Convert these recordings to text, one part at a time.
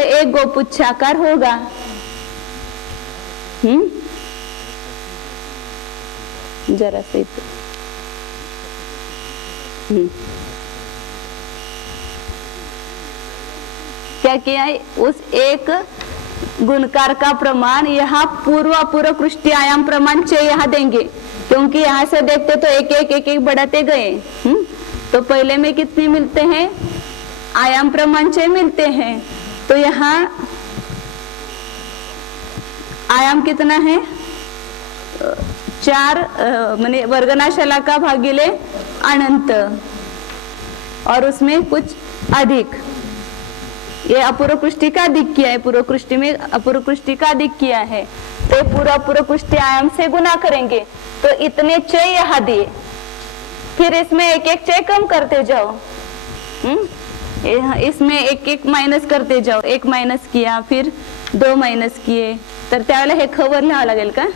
यह एक गोपुच्छाकार होगा। जरा से क्या किया है, उस एक गुणकार का प्रमाण यहाँ पूर्व अपूर्व कृष्टि आयाम प्रमाण 6 यहाँ देंगे, क्योंकि यहाँ से देखते तो एक एक बढ़ाते गए। तो पहले में कितने मिलते हैं, आयाम प्रमाण 6 मिलते हैं। तो यहाँ आयाम कितना है, 4 माने वर्गनाशाला का भागिले अनंत, और उसमें कुछ अधिक, ये अपूर्व कृष्टि का अधिक किया है, पूर्व कृष्टि में अपूर्व कृष्टि का अधिक किया है। तो पूर्व कृष्टि आयाम से गुना करेंगे तो इतने 6 यहाँ दिए, फिर इसमें एक 6 कम करते जाओ, इसमें एक मायनस करते जाओ, 1 मायनस किया, फिर 2 मायनस किए, तर त्यावेळेला हे खबर लिहावं लागेल का,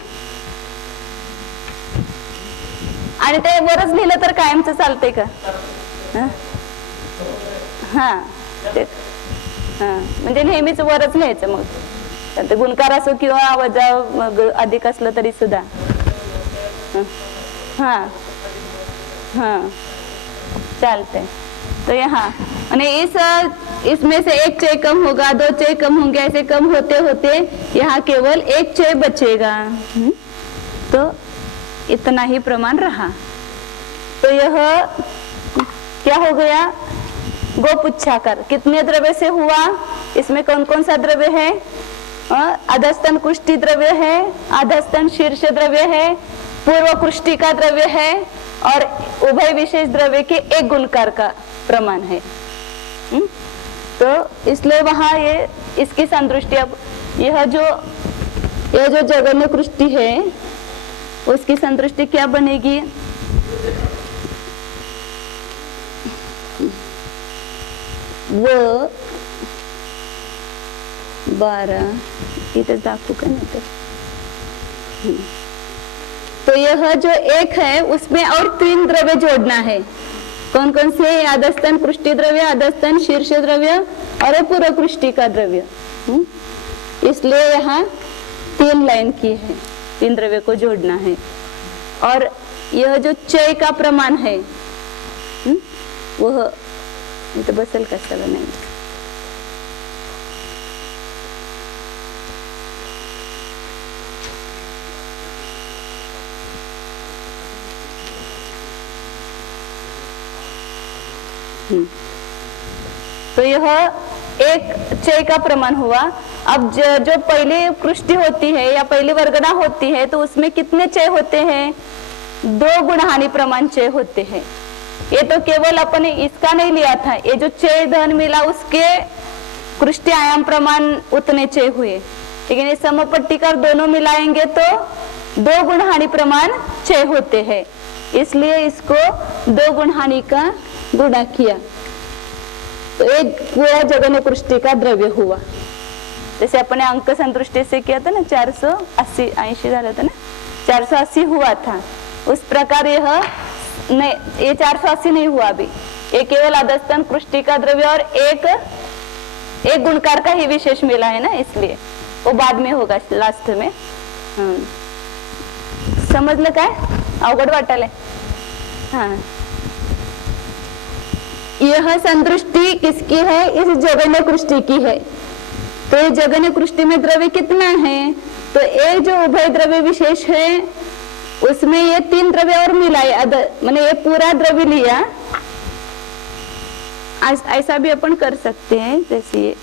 आणि ते वरच लिहिलं तर कायमचं चालते का? हा ते म्हणजे नेहमीच वरच लिहायचं, मग ते गुणकार असो किंवा वजा अधिक असलं तरी सुद्धा। हा हा चालते। तो यहाँ इसमें से 1 6 कम होगा, 2 6 कम होंगे, ऐसे कम होते होते यहाँ केवल 1 6 बचेगा। तो इतना ही प्रमाण रहा। तो यह क्या हो गया, गोपुच्छाकार। कितने द्रव्य से हुआ, इसमें कौन कौन सा द्रव्य है, अधस्तन कुष्टि द्रव्य है, अधस्तन शीर्ष द्रव्य है, पूर्व कुष्टि का द्रव्य है, और उभय विशेष द्रव्य के एक गुणकार का प्रमाण है। तो इसलिए वहां ये इसकी संदृष्टि, अब यह जो जगन्य कृष्टि है उसकी संदृष्टि क्या बनेगी, वो 12 इधर दाखवू का नहीं तो यह जो एक है उसमें और 3 द्रव्य जोड़ना है। कौन कौन से, अधस्तन पृष्ठी द्रव्य, अधस्तन शीर्ष द्रव्य और पूर्व पृष्ठी का द्रव्य। इसलिए यहाँ 3 लाइन की है, 3 द्रव्य को जोड़ना है। और यह जो 6 का प्रमाण है वह तो बसल कैसा बनाएंगे, तो यह एक 6 का प्रमाण हुआ। अब जो पहली पृष्टि होती है या पहली वर्गना होती है तो उसमें कितने 6 होते हैं, 2 गुणहानि प्रमाण 6 होते हैं। ये तो केवल अपने इसका नहीं लिया था, ये जो 6 धन मिला उसके कृष्टि आयाम प्रमाण उतने 6 हुए, लेकिन ये समपट्टी कर दोनों मिलाएंगे तो 2 गुणहानि प्रमाण 6 होते हैं, इसलिए इसको 2 गुणहानि का गुणा किया तो एक पूरा जगन्य कृष्टि का द्रव्य हुआ। जैसे अपने अंक संतुष्टि से किया था ना, 480 80 झाला था ना, 480 हुआ था, उस प्रकार यह नहीं, ये 480 नहीं हुआ अभी, ये केवल अधस्तन कृष्टि का द्रव्य और एक गुणकार का ही विशेष मिला है ना, इसलिए वो बाद में होगा लास्ट में। समजलं काय, अवघड वाटायलंय? हाँ, यह संदृष्टि किसकी है, इस जगन्य कृष्टि की है। तो ये जगन्य कृष्टि में द्रव्य कितना है, तो ये जो उभय द्रव्य विशेष है उसमें ये 3 द्रव्य और मिलाए, मैंने ये पूरा द्रव्य लिया। ऐसा भी अपन कर सकते हैं, जैसे ये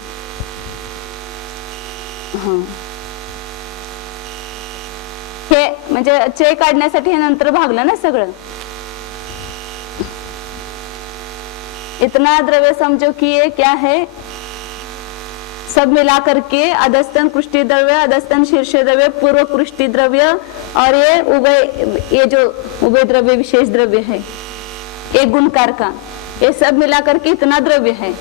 हे म्हणजे 6 काढण्यासाठी नंतर भागलं ना सगळं। इतना द्रव्य समझो कि ये क्या है, सब मिला करके अधस्तन पृष्ठी द्रव्य, अधस्तन शीर्ष द्रव्य, पूर्व पृष्ठी द्रव्य और ये जो उभय द्रव्य विशेष द्रव्य है एक गुणकार का, ये सब मिला करके इतना द्रव्य है।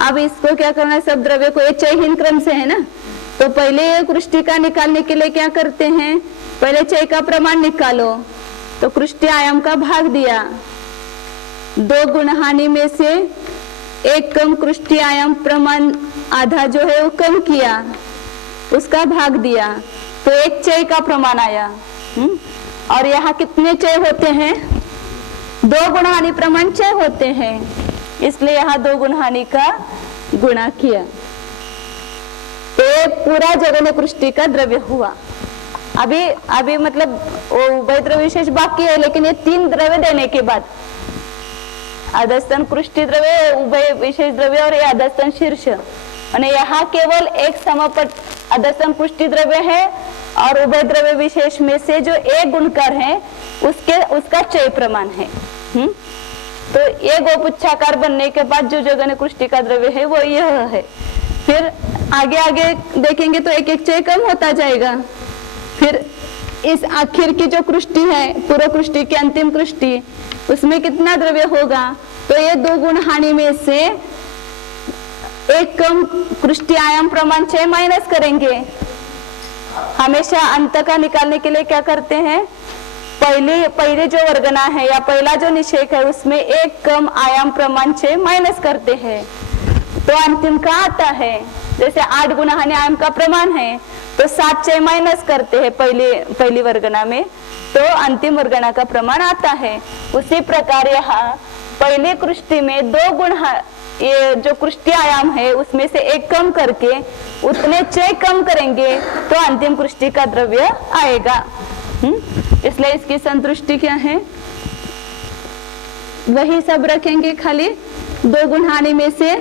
अब इसको क्या करना है, सब द्रव्य को, ये चयहीन क्रम से है ना, तो पहले कृष्टि का निकालने के लिए क्या करते हैं, पहले 6 का प्रमाण निकालो, तो कृष्टि आयाम का भाग दिया, 2 गुणहानि में से 1 कम कृष्टि आयाम प्रमाण आधा जो है वो कम किया, उसका भाग दिया, तो एक चय का प्रमाण आया। और यहाँ कितने चय होते हैं? 2 गुणहानि प्रमाण चय होते हैं, इसलिए यहाँ 2 गुणहानि का गुणा किया। ये पूरा जगन कृष्टि का द्रव्य हुआ। अभी मतलब उभय द्रव्य विशेष बाकी है, लेकिन ये 3 द्रव्य देने के बाद अधस्तन कृष्टि द्रव्य, उभय विशेष द्रव्य और ये अधस्तन शीर्ष, और यहाँ केवल एक समपट अधस्तन पुष्टि द्रव्य है और उभय द्रव्य विशेष में से जो एक गुणकार है उसका चय प्रमाण है। तो ये गोपुच्छाकार बनने के बाद जो जगन कृष्टि का द्रव्य है वो यह है। फिर आगे देखेंगे तो एक एक चय कम होता जाएगा। फिर इस आखिर की जो कृष्टि है, पूर्व कृष्टि की अंतिम कृष्टि, उसमें कितना द्रव्य होगा? तो ये 2 गुणहानि में से एक कम कृष्टि आयाम प्रमाण चय माइनस करेंगे। हमेशा अंत का निकालने के लिए क्या करते हैं? पहले जो वर्गना है या पहला जो निषेक है उसमें एक कम आयाम प्रमाण चय माइनस करते हैं, तो अंतिम का आता है। जैसे 8 गुणहानि आयाम का प्रमाण है तो 7 चय माइनस करते हैं पहली वर्गना में, तो अंतिम वर्गना का प्रमाण आता है। उसी प्रकार यहाँ पहले कृष्टि में 2 गुण, ये जो कृष्टि आयाम है उसमें से एक कम करके उतने चय कम करेंगे तो अंतिम कृष्टि का द्रव्य आएगा। इसलिए इसकी संतुष्टि क्या है? वही सब रखेंगे, खाली 2 गुणहानि में से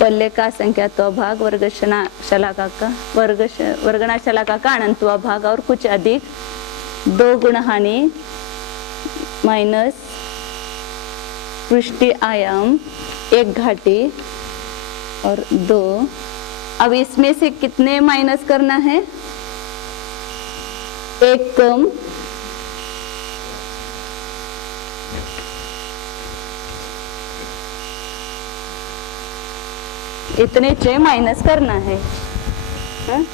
पल्ले का संख्या तो भाग, वर्गना शलाका का अनंतवा भाग और कुछ अधिक 2 गुणहानि माइनस पृष्ठीय आयाम 1 घाटी और 2। अब इसमें से कितने माइनस करना है? एक कम, इतने चय माइनस करना है।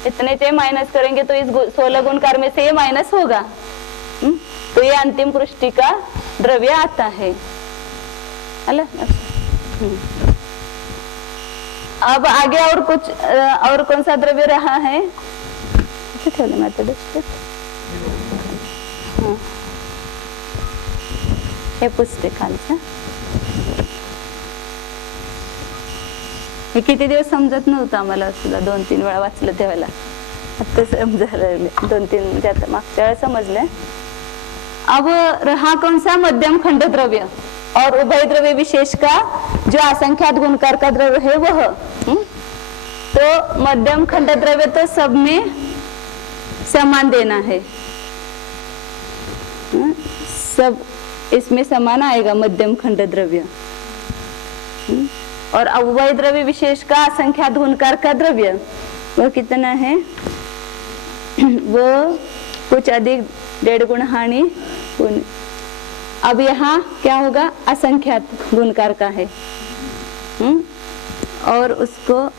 इतने चय माइनस करेंगे तो इस 16 गुणकार में से ये माइनस होगा, तो ये अंतिम कृष्टि का द्रव्य आता है। अब आगे और कौन सा द्रव्य रहा है? हे पुस्तकांचं हे किती दिवस समजत नव्हतं आम्हाला सुद्धा, 2-3 वेळा वाचलं तेव्हा आता समजायला लागले, 2-3 मागच्या वेळेस समजले। अब रहा कौन सा? मध्यम खंड द्रव्य और उभय द्रव्य विशेष का जो असंख्यात गुणकार का द्रव्य है वह। तो मध्यम खंड द्रव्य तो सब में समान देना है, सब इसमें समान आएगा मध्यम खंड द्रव्य। और उभय द्रव्य विशेष का असंख्यात गुणकार का द्रव्य वह कितना है? वो कुछ अधिक 1.5 गुणहानि। अब यहाँ क्या होगा? असंख्यात गुणकार का है, और उसको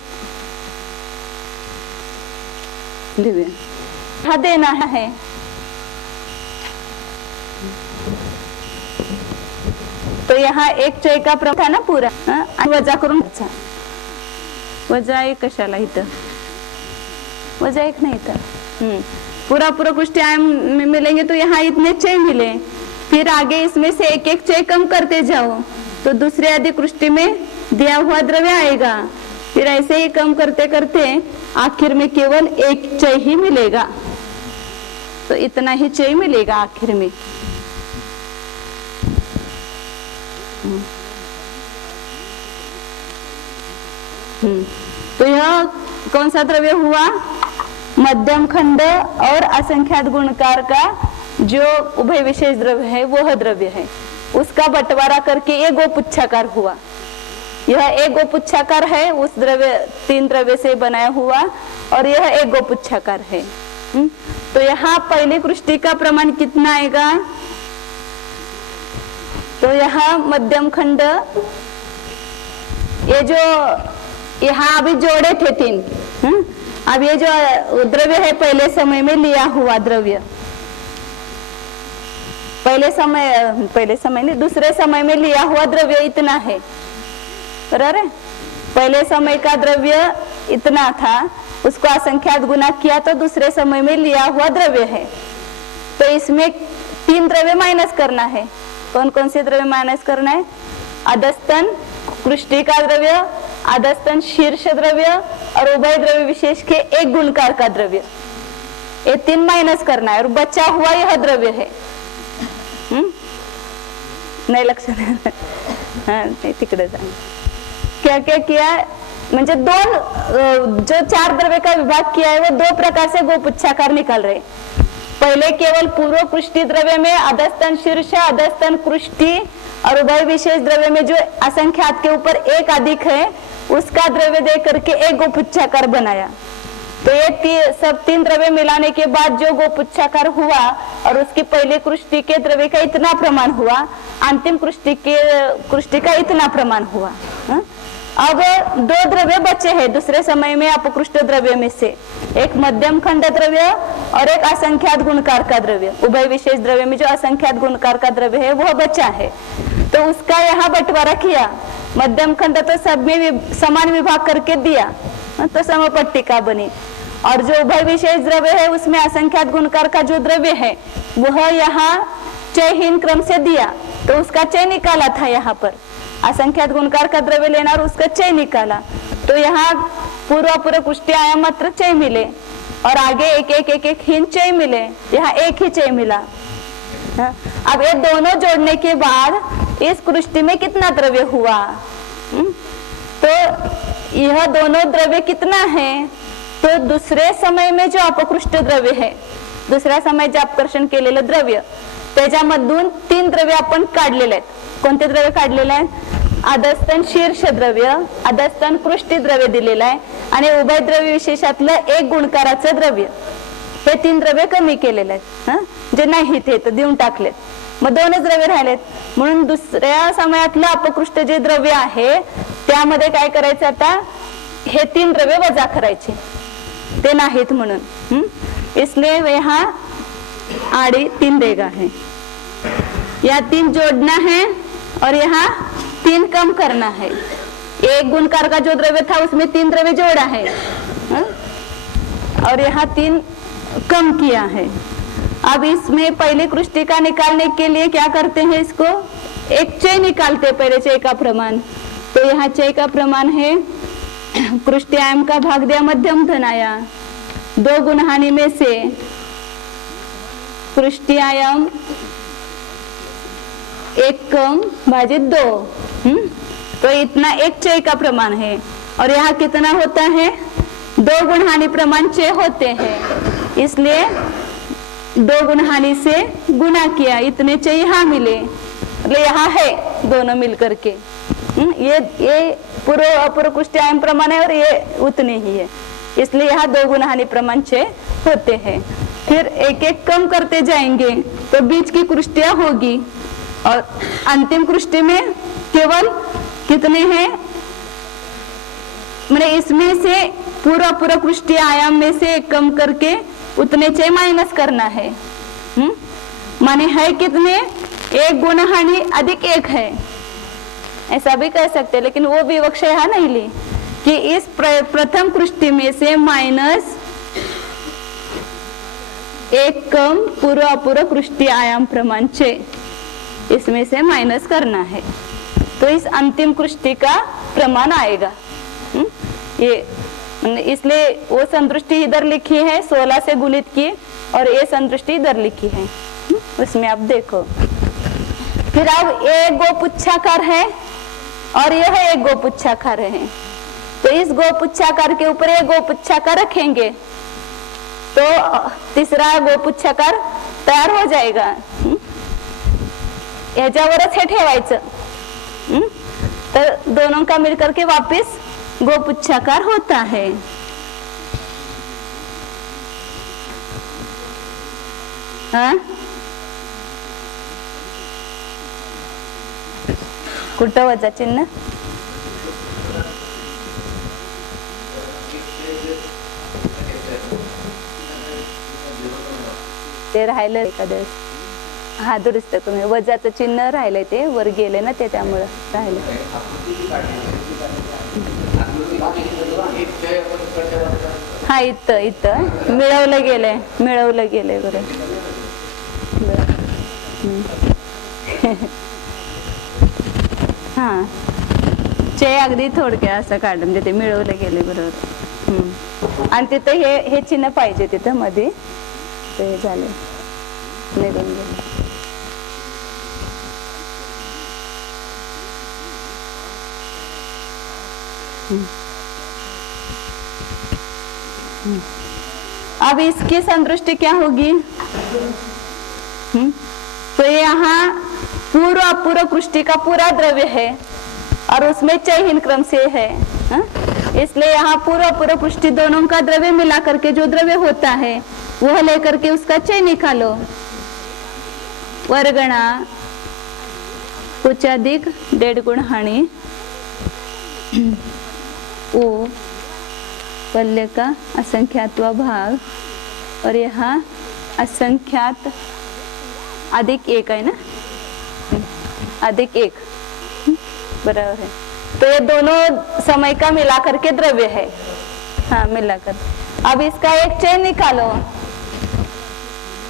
देना है। तो यहाँ एक चय का प्रमाण था ना पूरा, वजा करून वजा एक कशाला इथं वजा एक नहीं था, पूरा कृष्टि आयाम मिलेंगे तो यहाँ इतने चय मिले। फिर आगे इसमें से एक एक चय कम करते जाओ तो दूसरे आदि कृष्टि में दिया हुआ द्रव्य आएगा। फिर ऐसे ही कम करते करते आखिर में केवल एक चय ही मिलेगा, तो इतना ही चय मिलेगा आखिर में। तो यह कौन सा द्रव्य हुआ? मध्यम खंड और असंख्यात गुणकार का जो उभय विशेष द्रव्य है वह द्रव्य है, उसका बंटवारा करके ये गोपुच्छाकार हुआ। यह एक गोपुच्छाकार है, उस द्रव्य 3 द्रव्य से बनाया हुआ, और यह एक गोपुच्छाकार है। तो यहाँ पहली कृष्टि का प्रमाण कितना आएगा? तो यहाँ मध्यम खंड, ये जो यहाँ अभी जोड़े थे 3, अब ये जो द्रव्य है पहले समय में लिया हुआ द्रव्य, पहले समय नहीं, दूसरे समय में लिया हुआ द्रव्य इतना है, बराबर है। पहले समय का द्रव्य इतना था, उसको असंख्यात गुना किया तो दूसरे समय में लिया हुआ द्रव्य है। तो इसमें 3 द्रव्य माइनस करना है। कौन कौन से द्रव्य माइनस करना है? अधस्तन कृष्टि का द्रव्य, अधस्तन शीर्ष द्रव्य और उभय द्रव्य विशेष के एक गुणकार का द्रव्य, ये 3 माइनस करना है और बचा हुआ यह द्रव्य है। नाही लक्षात हा नाही तिकडे जा। क्या क्या किया म्हणजे जो 4 द्रव्य का विभाग किया है वो 2 प्रकार से गोपुच्छाकार निकाल रहे। पहले केवल पूर्व पृष्ठी द्रव्य में अधस्तन शीर्ष, अधस्तन पृष्ठी और उभय विशेष द्रव्य में जो असंख्यात के ऊपर एक अधिक है उसका द्रव्य दे करके एक गोपुच्छाकार बनाया। तो ये सब 3 द्रव्य मिलाने के बाद जो गोपुच्छाकार हुआ और उसकी पहले कृष्टि के द्रव्य का इतना प्रमाण हुआ, अंतिम कृष्टि का इतना प्रमाण हुआ। अब 2 द्रव्य बचे हैं दूसरे समय में अपकृष्ट द्रव्य में से, एक मध्यम खंड द्रव्य और एक असंख्यात गुणकार का द्रव्य। उभय विशेष द्रव्य में जो असंख्यात गुणकार का द्रव्य है वह बचा है, तो उसका यहाँ बंटवारा किया। मध्यम खंड तो सब में समान विभाग करके दिया तो समपट्टिका बनी, और जो उभय विशेष द्रव्य है उसमें असंख्यात गुणकार का जो द्रव्य है वह यहाँ चयहीन क्रम से दिया, तो उसका चय निकाला था। यहाँ पर असंख्यात गुणकार का द्रव्य लेना और उसका चय निकाला, तो यहाँ पूर्व पुष्टि आयाम मात्र चय मिले और आगे एक हीन चय मिले, यहाँ एक ही चय मिला। अब ये दोनों जोड़ने के बाद इस कृष्टि में कितना द्रव्य हुआ? तो यह दोनों द्रव्य कितना है? तो दूसरे समय में जो अपकृष्ट द्रव्य है, दुसऱ्या समय जे अपकर्षण केलेलं द्रव्य, त्याच्यामधून 3 द्रव्य आपण काढलेले आहेत। कोणते द्रव्य काढलेले आहेत? अधस्तन शीर्ष द्रव्य, अधस्तन पृष्ठी द्रव्य दिलेलं आहे आणि उभय द्रव्य विशेषातलं एक गुणकाराचं द्रव्य, हे 3 द्रव्य कमी केलेले आहेत, जे नाही ते देऊन टाकलेत। मग 2च द्रव्य राहिलेत, म्हणून दुसऱ्या समयातलं अपकृष्ट जे द्रव्य आहे त्यामध्ये काय करायचं? आता हे 3 द्रव्य वजा करायचे, ते नाहीत म्हणून। इसलिए यहाँ आड़ी 3 देगा है, या 3 जोड़ना है और यहाँ 3 कम करना है। एक गुणकार का जो द्रव्य था उसमें 3 द्रव्य जोड़ा है और यहाँ 3 कम किया है। अब इसमें पहले कृष्टि निकालने के लिए क्या करते हैं? इसको एक चय निकालते, पहले चय का प्रमाण। तो यहाँ चय का प्रमाण है कृष्टि आयाम का भाग दिया मध्यम धन आया, 2 गुणहानि में से कृष्टि आयाम 1 कम भाजित 2, तो इतना एक चय का प्रमाण है। और यहाँ कितना होता है? 2 गुणहानि प्रमाण चय होते हैं, इसलिए 2 गुणहानि से गुना किया, इतने चय यहाँ मिले, यहाँ है दोनों मिलकर के। ये पूर्व अपूर्व कृष्टि आयाम प्रमाण है और ये उतने ही है, इसलिए यहाँ 2 गुणहानि प्रमाण चय होते हैं। फिर एक कम करते जाएंगे तो बीच की कृष्टियां होगी और अंतिम कृष्टि में केवल कितने हैं? मैंने इसमें से पूरा कृष्टि आयाम में से एक कम करके उतने चय माइनस करना है। माने है कितने? 1 गुणहानि अधिक 1 है, ऐसा भी कह सकते हैं, लेकिन वो विवक्षा यहाँ नहीं ली कि इस प्रथम कृष्टि में से माइनस 1 कम पूर्व अपूर्व कृष्टि आयाम प्रमाण चय, इसमें से माइनस करना है, तो इस अंतिम कृष्टि का प्रमाण आएगा। ये इसलिए वो संतुष्टि इधर लिखी है 16 से गुणित की और ये संतुष्टि इधर लिखी है, उसमें आप देखो। फिर अब एक गोपुच्छाकार है और यह एक गोपुच्छाकार है, तो इस गोपुच्छाकार के ऊपर एक गोपुच्छाकार रखेंगे तो तीसरा गोपुच्छाकार तयार हो जाएगा। याच्यावरच हे ठेवायचं, तर दोनों का मिलकर के वापस गोपुच्छाकार होता है। हाँ, कुठं वजा चिन्ह? ते राहिलं एखाद्या हा दुरुस्त करून वजाचं चिन्ह राहिलंय ते वर गेले ना ते त्यामुळं राहिलं. हा इथं मिळवलं गेलंय बरं. हा चे अगदी थोडक्या असं काढलं म्हणजे ते मिळवलं गेले बरोबर. आणि तिथं हे चिन्ह पाहिजे तिथं मध्ये ते झाले निघून गेले. अब इसकी संदृष्टि क्या होगी? तो यहाँ पूर्व अपूर्व कृष्टि का पूरा द्रव्य है और उसमें चयहीन क्रम से है, इसलिए यहाँ पूर्व अपूर्व कृष्टि दोनों का द्रव्य मिला करके जो द्रव्य होता है वह लेकर के उसका चय निकालो. वर्गणा कुछ अधिक 1.5 गुण हानि ओ वल्य का असंख्यात्व भाग और यहाँ असंख्यात अधिक 1 है ना, अधिक 1 बराबर है. तो ये दोनों समय का मिला करके द्रव्य है. हाँ मिलाकर अब इसका एक चय निकालो.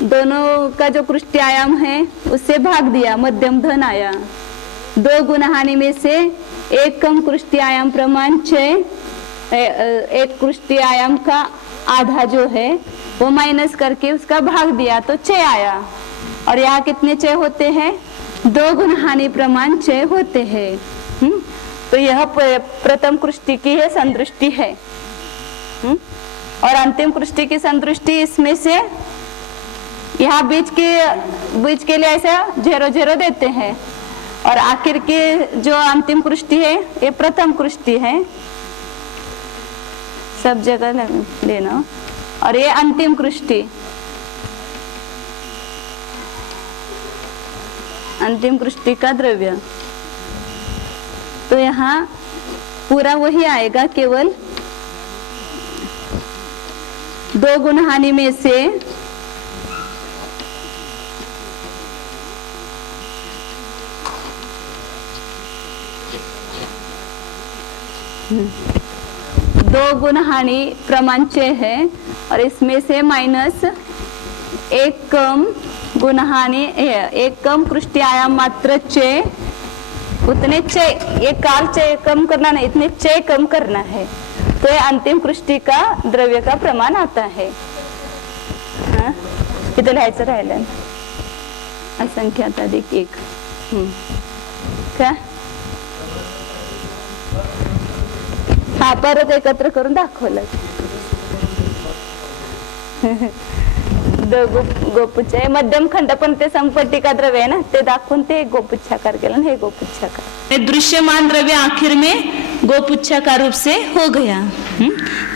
दोनों का जो कृष्टि आयाम है उससे भाग दिया, मध्यम धन आया. 2 गुण हानि में से एक कम कृष्टि आयाम प्रमाण चय, एक कृष्टि आयाम का आधा जो है वो माइनस करके उसका भाग दिया तो चय आया. और यहाँ कितने चय होते हैं? 2 गुण हानि प्रमाण चय होते हैं. तो यह प्रथम कृष्टि की है संदृष्टि है. और अंतिम कृष्टि की संदृष्टि इसमें से यहाँ बीच के लिए ऐसा 0-0 देते हैं और आखिर की जो अंतिम कृष्टि है ये प्रथम कृष्टि है, सब जगह लेना. और ये अंतिम कृष्टि, अंतिम कृष्टि का द्रव्य. तो यहाँ पूरा वही आएगा, केवल 2 गुण हानि में से दो गुण हानि प्रमाण चय है और इसमें से माइनस 1 कम गुण हानि, 1 कम कृष्टि आयाम मात्र चय, उतने चय, ये काल चय कम करना नहीं, इतने चय कम करना है. तो ये अंतिम कृष्टि का द्रव्य का प्रमाण आता है. इथं लिहायचं राहिलं असंख्यात अधिक 1 का. हा परत एकत्र करून दाखवलं. गोपुच्छा मध्यम खंड पण ते संपत्तिका द्रव्य है ना, ते दाखवून ते गोपुच्छाकार केलं. हे गोपुच्छाकार दृश्यमान द्रव्य आखिर में गोपुच्छाकार रूप से हो गया.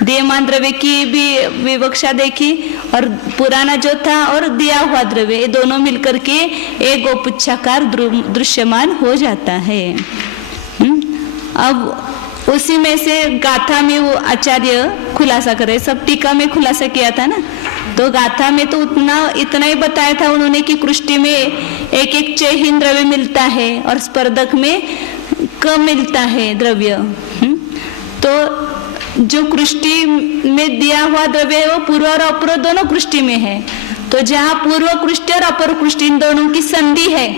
देयमान द्रव्य की भी विवक्षा देखी और पुराना जो था और दिया हुआ द्रव्य, ये दोनों मिलकर के एक गोपुच्छाकार दृश्यमान हो जाता है. अब उसी में से गाथा में वो आचार्य खुलासा करे, सब टीका में खुलासा किया था ना. तो गाथा में तो इतना ही बताया था उन्होंने कि कृष्टि में एक चयहीन द्रव्य मिलता है और स्पर्धक में कम मिलता है द्रव्य. तो जो कृष्टि में दिया हुआ द्रव्य है वो पूर्व और अपूर्व दोनों कृष्टि में है. तो जहाँ पूर्व कृष्टि और अपूर्व कृष्टि इन दोनों की संधि है,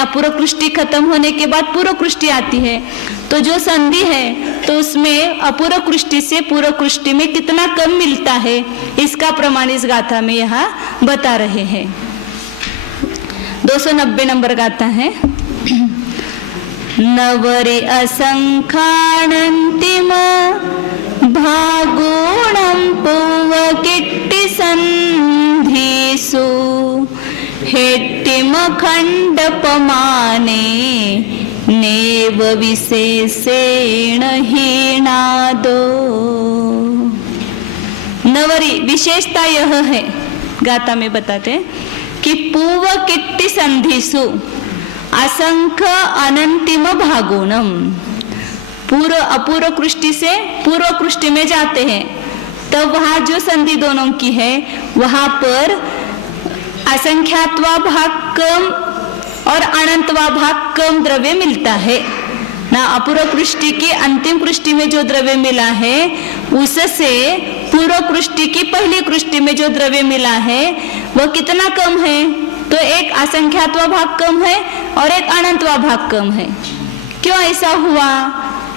अपूर्व कृष्टि खत्म होने के बाद पूर्व कृष्टि आती है. तो जो संधि है तो उसमें अपूर्व कृष्टि से पूर्व कृष्टि में कितना कम मिलता है, इसका प्रमाण इस गाथा में यहाँ बता रहे हैं. 290 नंबर गाथा है. नवरे असंख्यानंतिम भागुणं पूव किट्टि संधिसु हेट्टिम खंडपमाने नेव विशेषेण हीनादो. नवरी विशेषता यह है, गाथा में बताते कि पूर्व किट्टि संधिसु असंख्य अनंतिम भागुणम. पूर्व अपूर्व कृष्टि से पूर्व कृष्टि में जाते हैं, तब वहां जो संधि दोनों की है वहां पर असंख्यात्वा भाग कम और अनंतवा भाग कम द्रव्य मिलता है ना। अपूर्व कृष्टि की अंतिम कृष्टि में जो द्रव्य मिला है उससे पूर्व कृष्टि की पहली कृष्टि में जो द्रव्य मिला है वह कितना कम है? तो एक असंख्यात्वा भाग कम है और एक अनंतवा भाग कम है। क्यों ऐसा हुआ?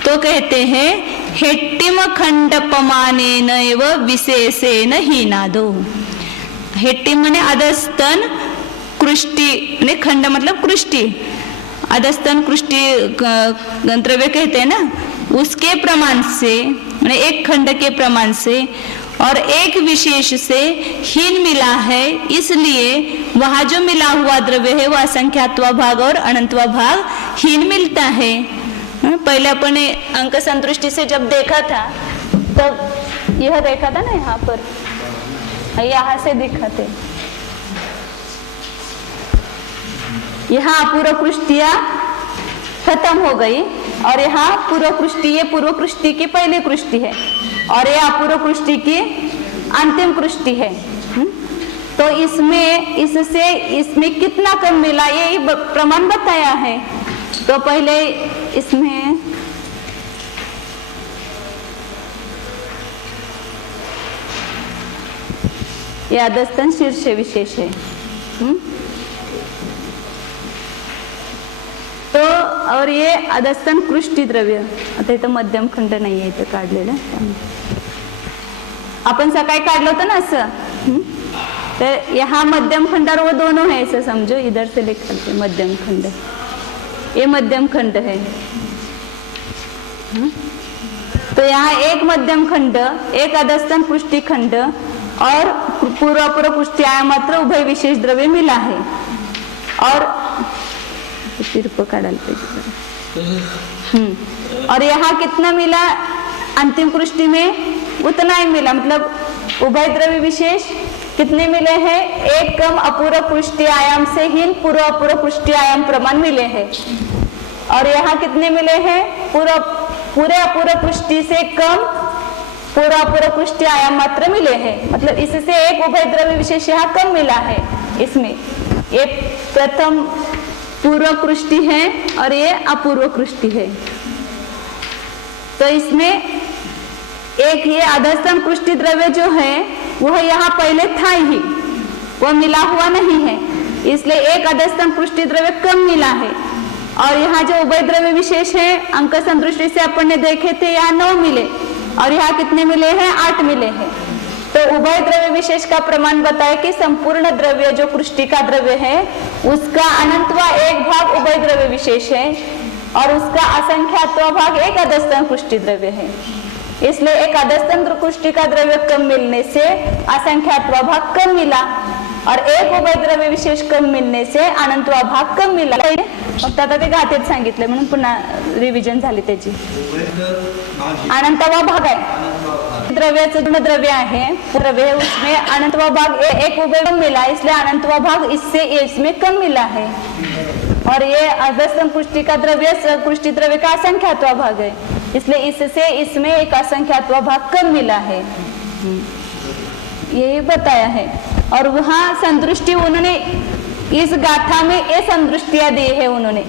तो कहते हैं हेट्टिम खंडपमानेन एव विशेषेण हीनादो। हेट्टिम माने अधस्तन, कृष्टि माने खंड मतलब कृष्टि, अधस्तन कृष्टि द्रव्य कहते हैं ना, उसके प्रमाण से माने एक खंड के प्रमाण से और एक विशेष से हीन मिला है, इसलिए वहां जो मिला हुआ द्रव्य है वह असंख्यात्वा भाग और अनंतवा भाग हीन मिलता है। पहले अपन अंक संतुष्टि से जब देखा था तब यह देखा था ना, यहाँ पर यहाँ से दिखाते, यहाँ अपूर्व कृष्टिया खत्म हो गई और यहाँ पूर्व कृष्टि, ये पूर्व कृष्टि की पहली कृष्टि है और ये अपूर्व कृष्टि की अंतिम कृष्टि है। तो इसमें इससे इसमें कितना कम मिला ये प्रमाण बताया है। तो पहले इसमें ये अधस्तन शीर्ष विशेष है। तो और ये अधस्तन कृष्टी द्रव्य, आता इथं मध्यम खंड नाही आहे, इथं काढलेलं आपण सकाळी काढलं होतं ना असं। तर यहाँ मध्यम खंड और वो दोनों है, ऐसे समझो, इधर से लिखते मध्यम खंड, ये मध्यम खंड है। तो यहाँ एक मध्यम खंड, एक अधस्तन पुष्टि खंड और पूर्वापूर्व पुष्टि आयामात्र उभय विशेष द्रव्य मिला है। और और यहाँ कितना मिला? अंतिम पुष्टि में उतना ही मिला, मतलब उभय द्रव्य विशेष कितने मिले हैं? एक कम अपूर्व पुष्टि आयाम से हीन पूर्वापूर्व पुष्टि आयाम प्रमाण मिले हैं। और यहाँ कितने मिले हैं? पूरे अपूर्व पुष्टि से कम पूर्वापूर्व पुष्टि आयाम मात्र मिले हैं, मतलब इससे एक उभय द्रव्य विशेष यहाँ कम मिला है। इसमें एक प्रथम पूर्व कृष्टि है और ये अपूर्व कृष्टि है। तो इसमें एक ये अधस्तन कृष्टि द्रव्य जो है वह यहाँ पहले था ही, वह मिला हुआ नहीं है, इसलिए एक अधस्तन कृष्टि द्रव्य कम मिला है। और यहाँ जो उभय द्रव्य विशेष है अंक संदृष्टि से अपन ने देखे थे, यहाँ 9 मिले और यहाँ कितने मिले हैं? 8 मिले हैं। तो उभय द्रव्य विशेष का प्रमाण बताए कि संपूर्ण द्रव्य जो कृष्टि का द्रव्य है उसका अनंतवा एक भाग उभय द्रव्य विशेष है और उसका असंख्यात्वा भाग एक अधस्तन कृष्टि द्रव्य है। इसलिए एक अधस्तन कृष्टि का द्रव्य कम मिलने से असंख्यात्वा भाग कम मिला और एक उभय द्रव्य विशेष कम मिलने से अनंतवा भाग कम मिला। फक्त आता ते गातेच सांगितले म्हणून पुन्हा रिव्हिजन झाली त्याची। अनंतवा भाग आहे द्रव्याचं द्रव्य है, द्रव्य है, उसमें अनंतवा भाग एक उभय कम मिला, इसलिए अनंतवा भाग इससे इसमें कम मिला है। और ये अधस्तन पुष्टि का द्रव्य पुष्टि द्रव्य का असंख्यात्वा भाग है, इसलिए इससे इसमें एक असंख्यात्वा भाग कम मिला है, यही बताया है। और वहां संदृष्टि उन्होंने इस गाथा में ये संदृष्टियां दी है उन्होंने,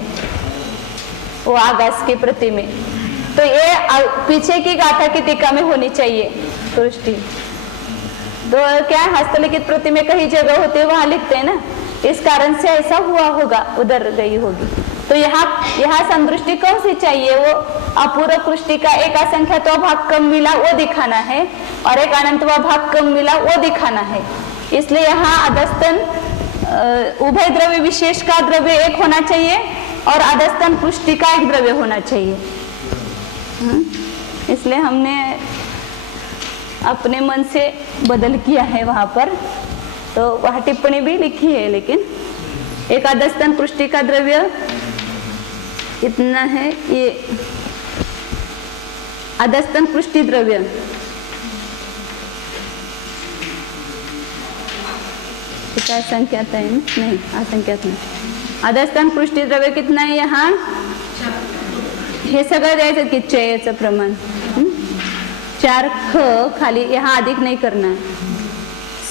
वो आगास के प्रति में। तो ये पीछे की गाथा की टीका में होनी चाहिए दृष्टि। तो क्या हस्तलिखित प्रति में कई जगह होते वहां लिखते हैं ना, इस कारण से ऐसा हुआ होगा, उधर गई होगी। तो यहाँ संदृष्टि कौन सी चाहिए? वो अपूर्व कृष्टि का एक असंख्यात्वा भाग कम मिला वो दिखाना है और एक अनंतवा भाग कम मिला वो दिखाना है। इसलिए यहाँ अधस्तन उभय द्रव्य विशेष का द्रव्य एक होना चाहिए और अधस्तन पुष्टि का एक द्रव्य होना चाहिए। इसलिए हमने अपने मन से बदल किया है वहां पर, तो वह टिप्पणी भी लिखी है। लेकिन एक अधस्तन पुष्टि का द्रव्य इतना है, ये अधस्तन पुष्टि द्रव्य असंख्यात है, नहीं असंख्यात नहीं, अधस्तन पुष्टि द्रव्य कितना है यहाँ? हे सगळं द्यायचं की चयाचं प्रमाण 4 ख खाली, यहाँ अधिक नहीं करना,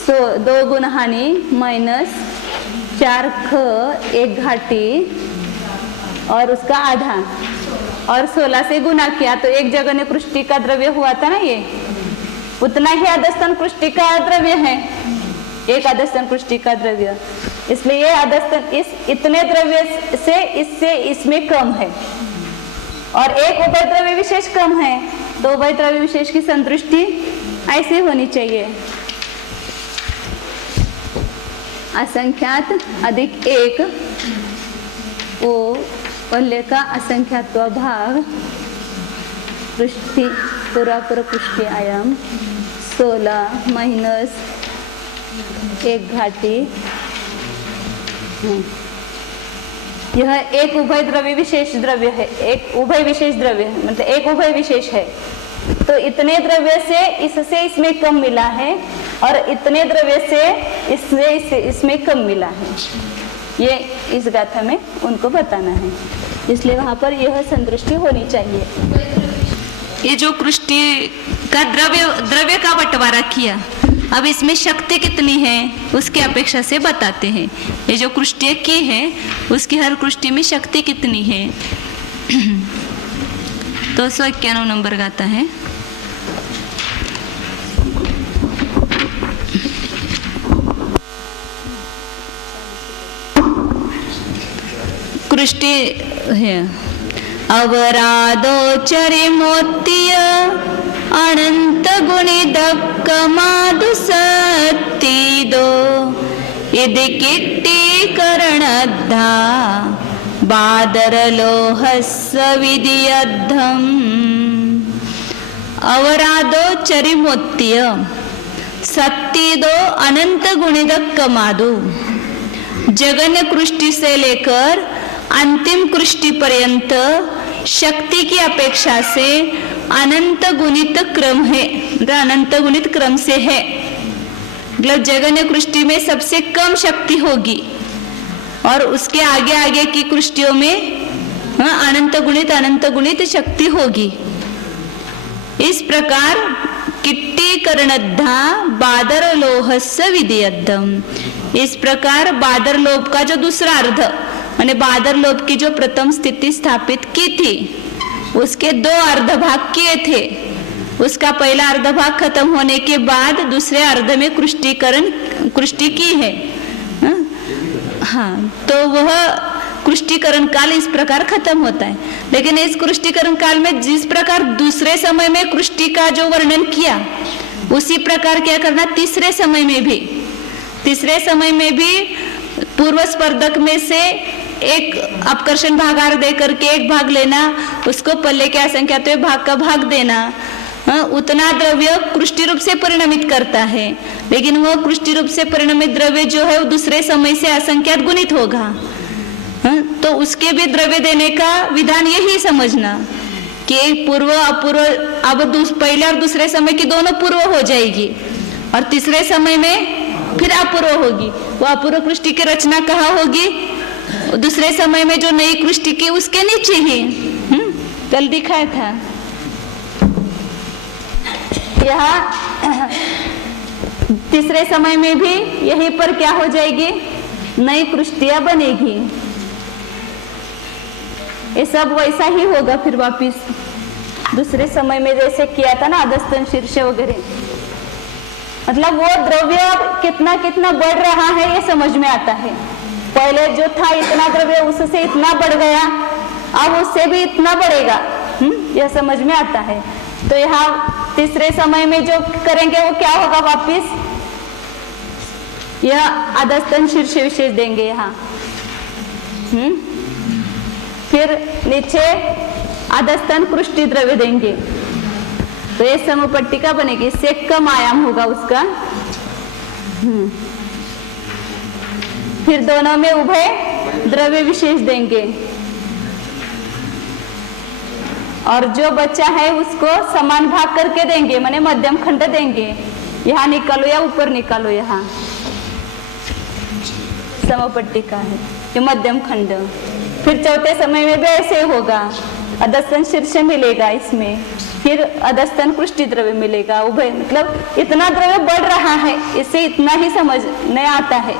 2 गुणहानी माइनस 4 ख 1 घाटी और उसका आधा और 16 से गुना किया तो एक जगह ने कृष्टि का द्रव्य हुआ था ना, ये उतना ही अधस्तन कृष्टि का द्रव्य है, एक अधस्तन कृष्टि का द्रव्य। इसलिए ये अधस्तन इस इतने द्रव्य से इससे इसमें कम है और एक उभय द्रव्य विशेष कम है, तो उभय द्रव्य विशेष की संतुष्टि ऐसे होनी चाहिए। असंख्यात अधिक 1 वो पहले का असंख्यात्व भाग पृष्ठी पूरा पृष्ठी आयाम 16 माइनस 1 घाटी। यह एक उभय द्रव्य विशेष द्रव्य है, एक उभय विशेष द्रव्य है, मतलब एक उभय विशेष है। तो इतने द्रव्य से इससे इसमें कम मिला है और इतने द्रव्य से इसमें कम मिला है, ये इस गाथा में उनको बताना है। इसलिए वहां पर यह संतुष्टि होनी चाहिए। ये जो कृष्टि का द्रव्य का बंटवारा किया, अब इसमें शक्ति कितनी है उसकी अपेक्षा से बताते हैं। ये जो कृष्टि की है उसकी हर कृष्टि में शक्ति कितनी है। तो 191 नंबर गाता है। कृष्टि है अवराधोचरे मोत्य अनंत गुणी दक्कमादु सत्तीदो यदि किट्टी करणद्धा बादरलोहस्व विधियद्धम् अवराधो चरिमोत्य सत्तीदो अनंत गुणिदक कमादु। जगन्य कृष्टि से लेकर अंतिम कृष्टि पर्यंत शक्ति की अपेक्षा से अनंत गुणित क्रम है, अनंत गुणित क्रम से है। मतलब जगन्य कृष्टि में सबसे कम शक्ति होगी और उसके आगे आगे की कृष्टियों में अनंत गुणित शक्ति होगी। इस प्रकार किट्टी करणद्धा बादर लोहस्य विधियद्धम, इस प्रकार बादर लोभ का जो दूसरा अर्ध माने बादर लोभ की जो प्रथम स्थिति स्थापित की थी उसके 2 अर्ध भाग किए थे। उसका पहला अर्ध भाग खत्म होने के बाद दूसरे अर्ध में कृष्टि की है। हाँ, तो वह कृष्टिकरण काल इस प्रकार खत्म होता है। लेकिन इस कृष्टिकरण काल में जिस प्रकार दूसरे समय में कृष्टि का जो वर्णन किया उसी प्रकार क्या करना तीसरे समय में भी पूर्व स्पर्धक में से एक अपकर्षण भागार दे करके एक भाग लेना, उसको पल्ले के असंख्यात भाग का भाग देना, उतना द्रव्य कृष्टि रूप से परिणमित करता है। लेकिन वो कृष्टि रूप से परिणमित द्रव्य जो है वो दूसरे समय से असंख्यात गुणित होगा। तो उसके भी द्रव्य देने का विधान यही समझना कि पूर्व अपूर्व, अब पहले और दूसरे समय की दोनों पूर्व हो जाएगी और तीसरे समय में फिर अपूर्व होगी। वो अपूर्व कृष्टि की रचना कहाँ होगी? दूसरे समय में जो नई कृष्टि की उसके नीचे ही कल दिखाया था। यहाँ तीसरे समय में भी यहीं पर क्या हो जाएगी, नई कृष्टियां बनेगी। ये सब वैसा ही होगा फिर वापिस दूसरे समय में जैसे किया था ना अधस्तन शीर्ष वगैरह। मतलब वो द्रव्य कितना कितना बढ़ रहा है ये समझ में आता है। पहले जो था इतना द्रव्य उससे इतना बढ़ गया, अब उससे भी इतना बढ़ेगा, यह समझ में आता है। तो यहाँ तीसरे समय में जो करेंगे वो क्या होगा, वापिस यह अधस्तन शीर्ष विशेष देंगे यहाँ। फिर नीचे अधस्तन कृष्टि द्रव्य देंगे तो ये समपट्टिका बनेगी, इससे कम आयाम होगा उसका। फिर दोनों में उभय द्रव्य विशेष देंगे और जो बच्चा है उसको समान भाग करके देंगे, माने मध्यम खंड देंगे। यहाँ निकालो या ऊपर निकालो, यहाँ समपट्टिका है ये मध्यम खंड। फिर चौथे समय में भी ऐसे होगा, अधस्तन शीर्ष मिलेगा इसमें। फिर अधस्तन पुष्टि द्रव्य मिलेगा, उभय मतलब इतना द्रव्य बढ़ रहा है। इससे इतना ही समझ नहीं आता है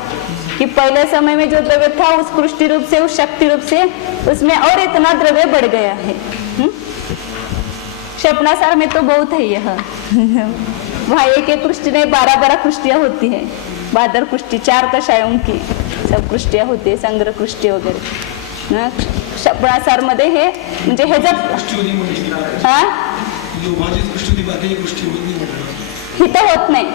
कि पहले समय में जो द्रव्य था उस पुष्टि रूप से, उस शक्ति रूप से, उसमें और इतना द्रव्य बढ़ गया है। स्वप्नासार में तो बहुत है यह वहाँ एक एक पुष्टि नहीं 12-12 पुष्टियां होती है। बादर पुष्टि 4 कषायों की सब पुष्टियां होती है, संग्रह पुष्टि वगैरे। स्वप्नासार मध्ये हे म्हणजे ह्याच्यात हा हित होत नहीं।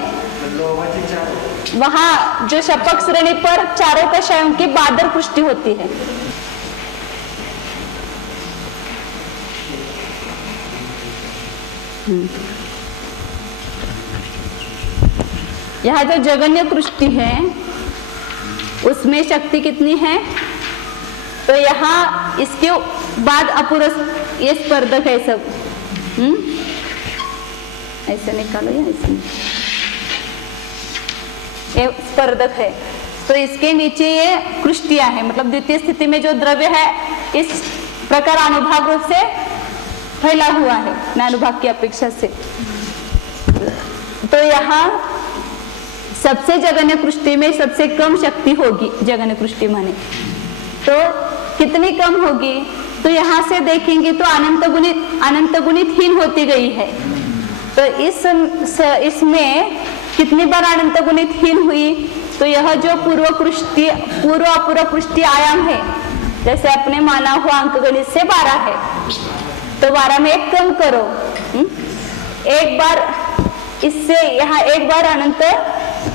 वहाँ जो शपक श्रेणी पर 4 कषायों की बादर पुष्टि होती है। यहाँ जो जगन्य कृष्टि है उसमें शक्ति कितनी है, तो यहाँ इसके बाद अपूर्व ये स्पर्धक है सब। ऐसे निकालो या ऐसे, ये स्पर्धक है। तो इसके नीचे ये कृष्टियां है, मतलब द्वितीय स्थिति में जो द्रव्य है इस प्रकार अनुभाग रूप से फैला हुआ है नानुभाग की अपेक्षा से। तो यहाँ सबसे जगन्य कृष्टि में सबसे कम शक्ति होगी। जगन्य कृष्टि माने तो कितनी कम होगी, तो यहाँ से देखेंगे तो अनंत गुणित हीन होती गई है। तो इसमें कितनी बार अनंत गुणित हीन हुई, तो यह जो पूर्व अपूर्व पुष्टि आयाम है, जैसे अपने माना हुआ अंक गणित से 12 है, तो 12 में 1 कम करो। एक बार इससे यहाँ एक बार अनंत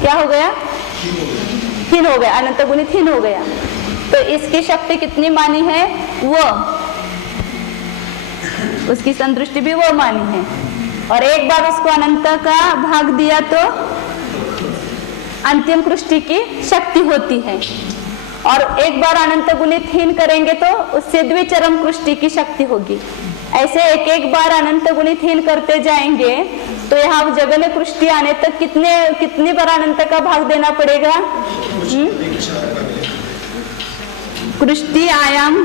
क्या हो गया, हीन हो गया, अनंत गुणित हीन हो गया। तो इसकी शक्ति कितनी मानी है, वो उसकी संतुष्टि भी वो मानी है। और एक बार उसको अनंत का भाग दिया तो अंतिम कृष्टि की शक्ति होती है। और एक बार अनंत गुणित हीन करेंगे तो उससे द्विचरम कृष्टि की शक्ति होगी। ऐसे एक एक बार अनंत गुणित हीन करते जाएंगे तो यहाँ जगन्य कृष्टि आने तक कितनी बार अनंत का भाग देना पड़ेगा। कृष्टि आयाम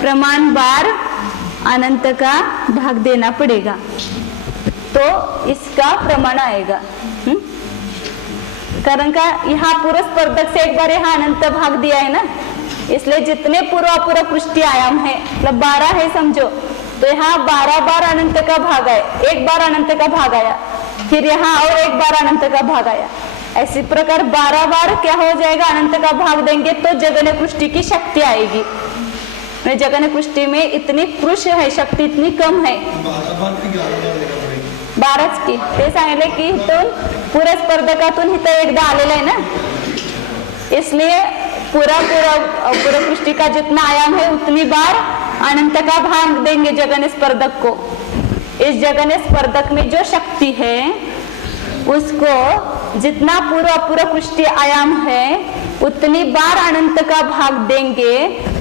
प्रमाण बार अनंत का भाग देना पड़ेगा, तो इसका प्रमाण आएगा। कारण का यहाँ पूर्व स्पर्धक से एक बार यहाँ अनंत भाग दिया है ना, इसलिए जितने पूर्व पुष्टि आयाम है मतलब 12 है समझो, तो यहाँ 12 बार अनंत का भाग आया, एक बार अनंत का भाग आया, फिर यहाँ और एक बार अनंत का भाग आया। ऐसी प्रकार 12 बार क्या हो जाएगा, अनंत का भाग देंगे तो जगन्य पुष्टि की शक्ति आएगी। जगन्य पुष्टि में इतनी कृष है, शक्ति इतनी कम है 12च की। ते सांगितले की इथून पुऱ्या स्पर्धकातून इथं एकदा आलेला है ना, इसलिए पूरा पुष्टि का जितना आयाम है उतनी बार अनंत का भाग देंगे जगन्य स्पर्धक को। इस जगन्य स्पर्धक में जो शक्ति है उसको जितना पूर्व पुष्टि आयाम है उतनी बार अनंत का भाग देंगे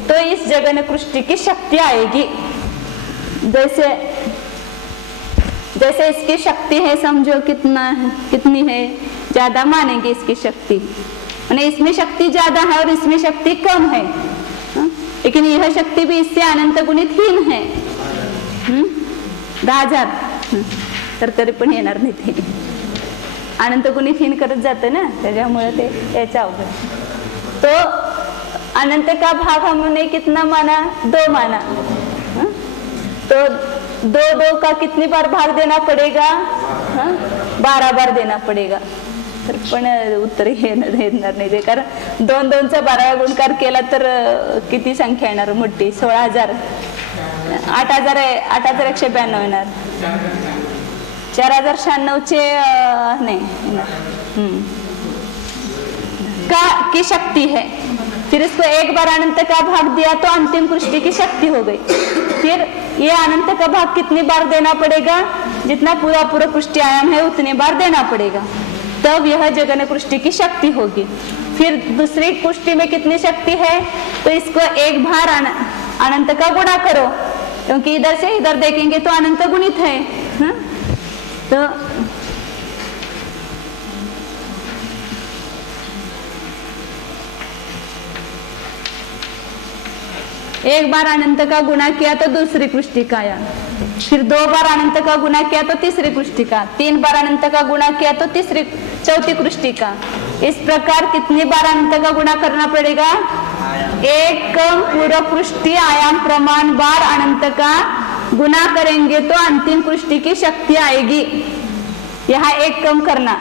तो इस जगन्य पुष्टि की शक्ति आएगी। जैसे इसकी शक्ति है समझो कितनी है, ज्यादा मानेंगे इसकी शक्ति, यानी इसमें शक्ति ज्यादा है और इसमें शक्ति कम है। लेकिन यह शक्ति भी इससे अनंत गुणित हीन है। 10,000 तर तरी पण येणार नाही ते, अनंत गुणित हीन करत जाते ना, त्याच्यामुळे ते याच्या अवघड। तो अनंत का भाग हमने कितना माना, 2 माना, तो 2 का कितनी बार भाग देना पड़ेगा, 12 बार देना पड़ेगा। तर पण उत्तर येणार नाही ते, कारण 2 चा 12 गुणकार केला तर किती संख्या येणार मोठी, 16,000, 8,192 येणार, 4,096 नहीं का की शक्ति है। फिर इसको एक बार अनंत का भाग दिया तो अंतिम पुष्टि की शक्ति हो गई। फिर ये अनंत का भाग कितनी बार देना पड़ेगा, जितना पूरा पुष्टि आयाम है उतने बार देना पड़ेगा, तब यह जगन्य पुष्टि की शक्ति होगी। फिर दूसरी पुष्टि में कितनी शक्ति है, तो इसको एक बार अनंत का गुणा करो, क्योंकि इधर से इधर देखेंगे तो अनंत गुणित है। तो एक बार अनंत का गुणा किया तो दूसरी कृष्टिका आया, फिर 2 बार अनंत का गुणा किया तो तीसरी कृष्टिका, 3 बार अनंत का गुणा किया तो चौथी कृष्टिका। इस प्रकार कितनी बार अनंत का गुणा करना पड़ेगा? एक कम पूर्व कृष्टि आयाम प्रमाण बार अनंत का गुणा करेंगे तो अंतिम कृष्टि की शक्ति आएगी। यहाँ एक कम करना,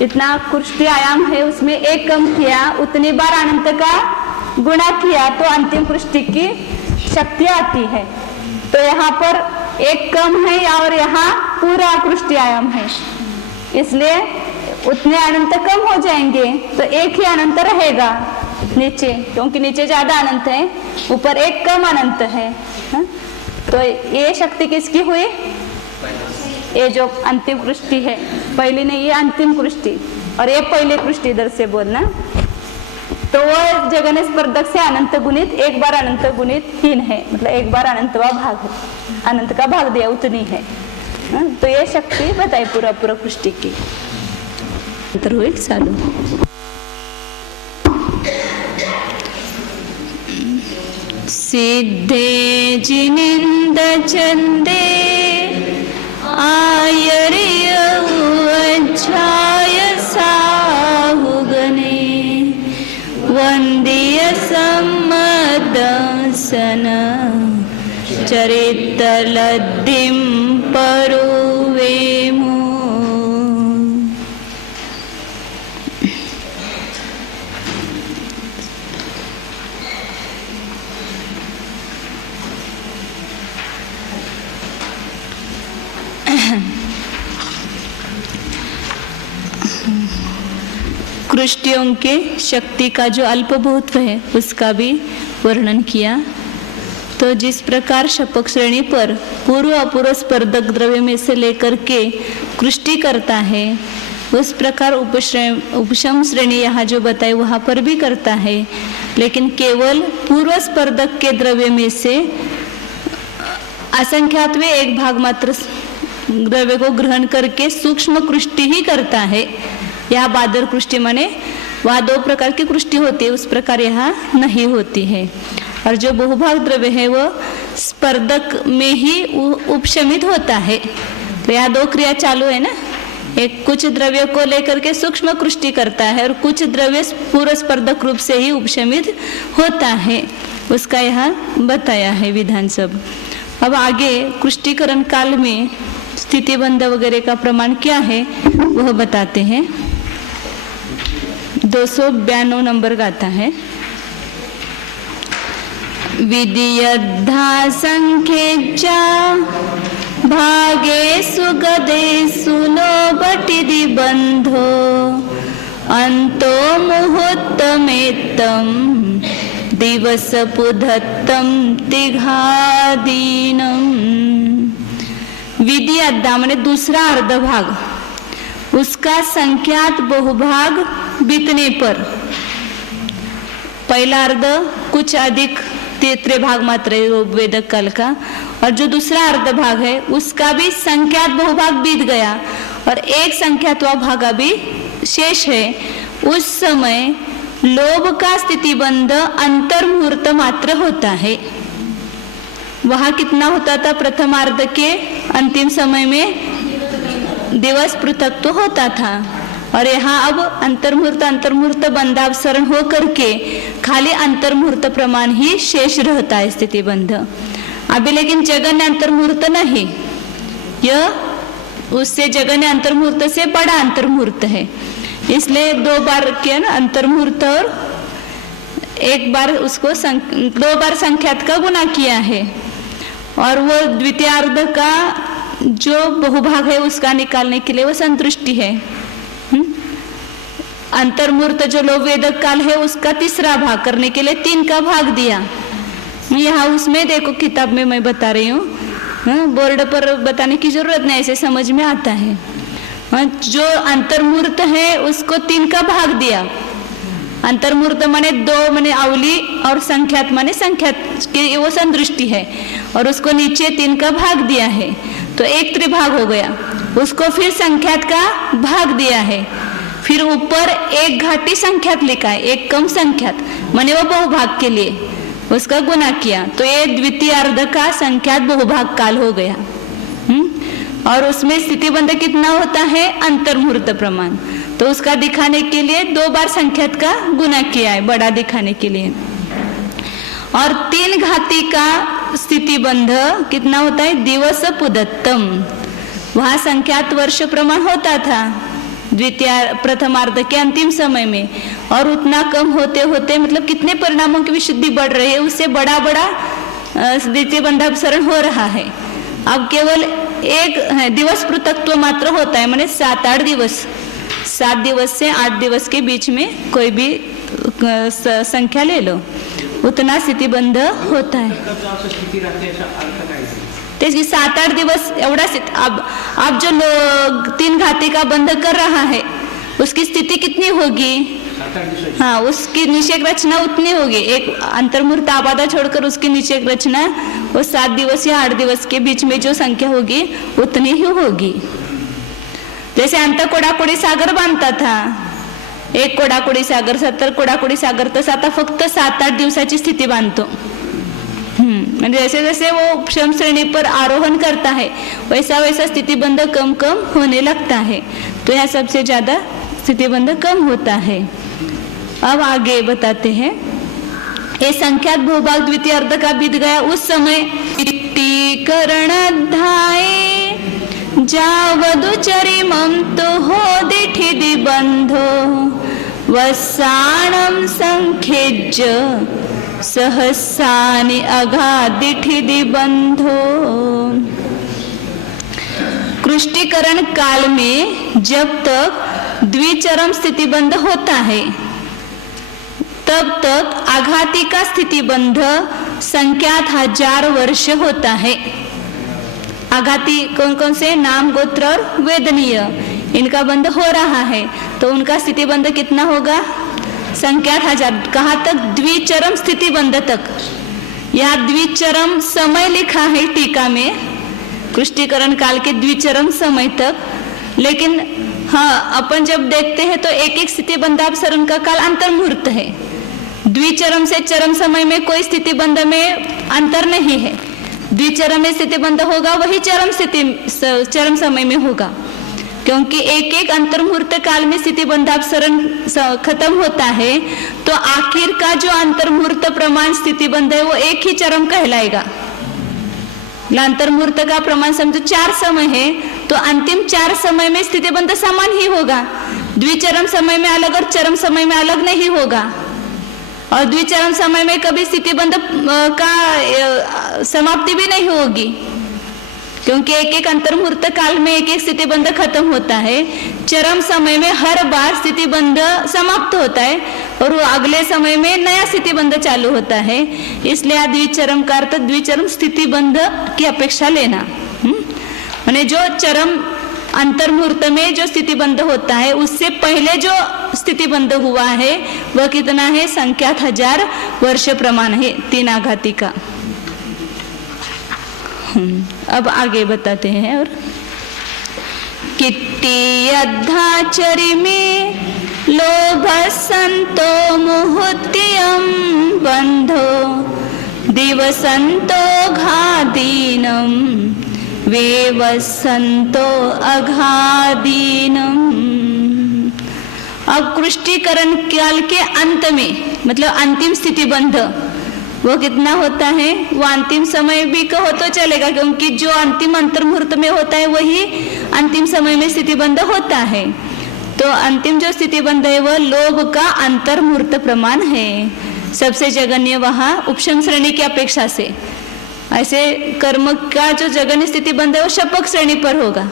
इतना कृष्टि आयाम है उसमें एक कम किया, उतनी बार अनंत का गुणा किया तो अंतिम कृष्टि की शक्ति आती है। तो यहाँ पर एक कम है और यहाँ पूरा कृष्टि आयाम है, इसलिए उतने अनंत कम हो जाएंगे तो एक ही अनंत रहेगा नीचे, क्योंकि नीचे ज्यादा अनंत है, ऊपर एक कम अनंत है। तो ये शक्ति किसकी हुई? ये जो अंतिम कृष्टि है, पहली नहीं, ये अंतिम कृष्टि और ये पहले कृष्टि इधर से बोलना। तो वो जगन स्पर्धक से अनंत गुणित एक बार अनंत गुणित 3 है, मतलब एक बार अनंतवा भाग है, अनंत का भाग दिया उतनी है। तो ये शक्ति बताई पूरा कृष्टि की। अंतर हुई चालू। सिद्धे जिनिंद चंदे आयर्य अध्याय साहुगने वंदीय सम्मदसन चरितलद्दिं परुवेमो। कृष्टियों के शक्ति का जो अल्पभूत है उसका भी वर्णन किया। तो जिस प्रकार शपक श्रेणी पर पूर्व अपूर्व स्पर्धक द्रव्य में से लेकर के कृष्टि करता है, उस प्रकार उपशम श्रेणी यहाँ जो बताए वहाँ पर भी करता है, लेकिन केवल पूर्व स्पर्धक के द्रव्य में से असंख्यात में एक भाग मात्र द्रव्य को ग्रहण करके सूक्ष्म कृष्टि ही करता है। यह बादर कृष्टि माने वह 2 प्रकार की कृष्टि होती है, उस प्रकार यहाँ नहीं होती है। और जो बहुभाग द्रव्य है वह स्पर्धक में ही उपशमित होता है। तो यहाँ 2 क्रिया चालू है ना, एक कुछ द्रव्य को लेकर के सूक्ष्म कृष्टि करता है और कुछ द्रव्य पूर्व स्पर्धक रूप से ही उपशमित होता है, उसका यहाँ बताया है विधान सब। अब आगे कृष्टिकरण काल में स्थितिबंध वगैरह का प्रमाण क्या है वह बताते हैं। 292 नंबर का आता है। विधियद्धा संख्येचा भागे सुगदे सुलोबटिदि बंधो अंतो मुहूर्तमेत्तम दिवस पुधत्तम तिघादीनम। विधि अद्धा माने दूसरा अर्ध भाग, उसका संख्यात बहुभाग बीतने पर, पहला अर्ध कुछ अधिक तीसरे भाग मात्र वेदक काल का, और जो दूसरा अर्ध भाग है उसका भी संख्यात बहुभाग बीत गया और एक संख्यात्वा भाग अभी शेष है। उस समय लोभ का स्थितिबंध अंतर्मुहूर्त मात्र होता है। वहां कितना होता था? प्रथमार्ध के अंतिम समय में दिवस पृथक तो होता था, और यहाँ अब अंतर्मुहूर्त बंधावसरण हो करके खाली अंतर्मुहूर्त प्रमाण ही शेष रहता है स्थितिबंध। अभी लेकिन जगन्य अंतर्मुहूर्त नहीं, यह उससे जगन्य अंतर्मुहूर्त से बड़ा अंतर्मुहूर्त है, इसलिए 2 बार किया ना अंतर्मुहूर्त, और एक बार उसको 2 बार संख्यात का गुना किया है। और वो द्वितीयार्ध का जो बहुभाग है उसका निकालने के लिए वो संतुष्टि है। अंतर्मुहूर्त जो लोभ वेदक काल है उसका तीसरा भाग करने के लिए 3 का भाग दिया। यहाँ उसमें देखो किताब में मैं बता रही हूँ, बोर्ड पर बताने की जरूरत नहीं, ऐसे समझ में आता है। जो अंतर्मुहूर्त है उसको 3 का भाग दिया। अंतर्मुहूर्त माने 2 माने अवली और संख्यात माने संख्यात की वो संदृष्टि है, और उसको नीचे 3 का भाग दिया है तो 1 त्रिभाग हो गया। उसको फिर संख्यात का भाग दिया है फिर ऊपर एक घाटी संख्यात लिखा है, एक कम संख्यात, माने वो बहुभाग के लिए उसका गुना किया, तो ये द्वितीय अर्ध का संख्यात बहुभाग काल हो गया। और उसमें स्थितिबंध कितना होता है, अंतर्मुहूर्त प्रमाण, तो उसका दिखाने के लिए 2 बार संख्यात का गुना किया है, बड़ा दिखाने के लिए। और 3 घाती का स्थितिबंध कितना होता है, दिवस पुदत्तम, वहां संख्यात वर्ष प्रमाण होता था द्वितीय प्रथमार्ध के अंतिम समय में, और उतना कम होते होते मतलब कितने परिणामों की विशुद्धि बढ़ रही है, उससे बड़ा बड़ा द्वितीय बंधापसरण हो रहा है। अब केवल एक दिवस पृथकत्व मात्र होता है, माने 7-8 दिवस, 7 दिवस से 8 दिवस के बीच में कोई भी संख्या ले लो, उतना स्थितिबंध होता है। त्याची 7-8 दिवस एवढा अब जो लोग 3 घाती का बंध कर रहा है उसकी स्थिति कितनी होगी, हाँ उसकी निषेक रचना उतनी होगी, एक अंतर्मुहूर्त आबादा छोड़कर उसकी निषेक रचना वो 7 दिवस या 8 दिवस के बीच में जो संख्या होगी उतनी ही होगी। जैसे अंत कोडाकोडी सागर बांधता था, 1 कोडाकोडी सागर 70 कोडाकोडी सागर, तसं आता फक्त 7-8 दिवसाची स्थिती बांधतो। म्हणजे जैसे जैसे वो क्षम श्रेणी पर आरोहण करता है वैसा वैसा स्थितिबंध कम कम होने लगता है, तो यह सबसे ज्यादा स्थितिबंध कम होता है। अब आगे बताते हैं, ये संख्यात भूभाग द्वितीय अर्ध का बीत गया, उस समय करण अध्याय जावदुचरिमं तो हो दिठिदि बंधो वसाणं संखेज्य सहस्रानि अगादिठिदि बंधो। कृष्टिकरण काल में जब तक द्विचरम स्थितिबंध होता है तब तक आघाती का स्थितिबंध संख्यात 1000 वर्ष होता है। आघाती कौन कौन से, नाम गोत्र और वेदनीय, इनका बंध हो रहा है, तो उनका स्थितिबंध कितना होगा, संख्यात 1000। कहाँ तक, द्विचरम स्थितिबंध तक। यहाँ द्विचरम समय लिखा है टीका में, कृष्टिकरण काल के द्विचरम समय तक, लेकिन हाँ अपन जब देखते हैं तो एक एक स्थितिबंधापसरण का काल अंतर्मुहूर्त है। द्विचरम से चरम समय में कोई स्थितिबंध में अंतर नहीं है, द्विचरम में स्थितिबंध होगा वही चरम समय में होगा, क्योंकि एक एक अंतर्मुहूर्त काल में स्थितिबंधापसरण खत्म होता है, तो आखिर का जो अंतर्मुहूर्त प्रमाण स्थितिबंध है वो एक ही चरम कहलाएगा। अंतर्मुहूर्त का प्रमाण समझो 4 समय है, तो अंतिम 4 समय में स्थितिबंध समान ही होगा, द्विचरम समय में अलग और चरम समय में अलग नहीं होगा। और द्विचरम समय में कभी स्थितिबंध का समाप्ति भी नहीं होगी, क्योंकि एक एक अंतर्मुहूर्त काल में एक एक स्थितिबंध खत्म होता है। चरम समय में हर बार स्थितिबंध समाप्त होता है और वो अगले समय में नया स्थितिबंध चालू होता है, इसलिए द्विचरम का अर्थ द्विचरम स्थितिबंध की अपेक्षा लेना। माने जो चरम अंतर्मुहूर्त में जो स्थितिबंध होता है उससे पहले जो स्थितिबंध हुआ है वह कितना है, संख्यात 1000 वर्ष प्रमाण है 3 आघाती का। अब आगे बताते हैं, और किट्टी अध्याचरी में लोभ संतो मुहुत्यम बंधो दिवसंतो घादीनम वेवसंतो अघादीनम। अब कृष्टिकरण काल के अंत में मतलब अंतिम स्थितिबंध वो कितना होता है, वो अंतिम समय भी कहो तो चलेगा, क्योंकि जो अंतिम अंतर्मुहूर्त में होता है वही अंतिम समय में स्थितिबंध होता है। तो अंतिम जो स्थितिबंध है वह लोभ का अंतर्मुहूर्त प्रमाण है, सबसे जघन्य वहां उपशम श्रेणी की अपेक्षा से। ऐसे कर्म का जो जघन्य स्थितिबंध है वो शपक श्रेणी पर होगा,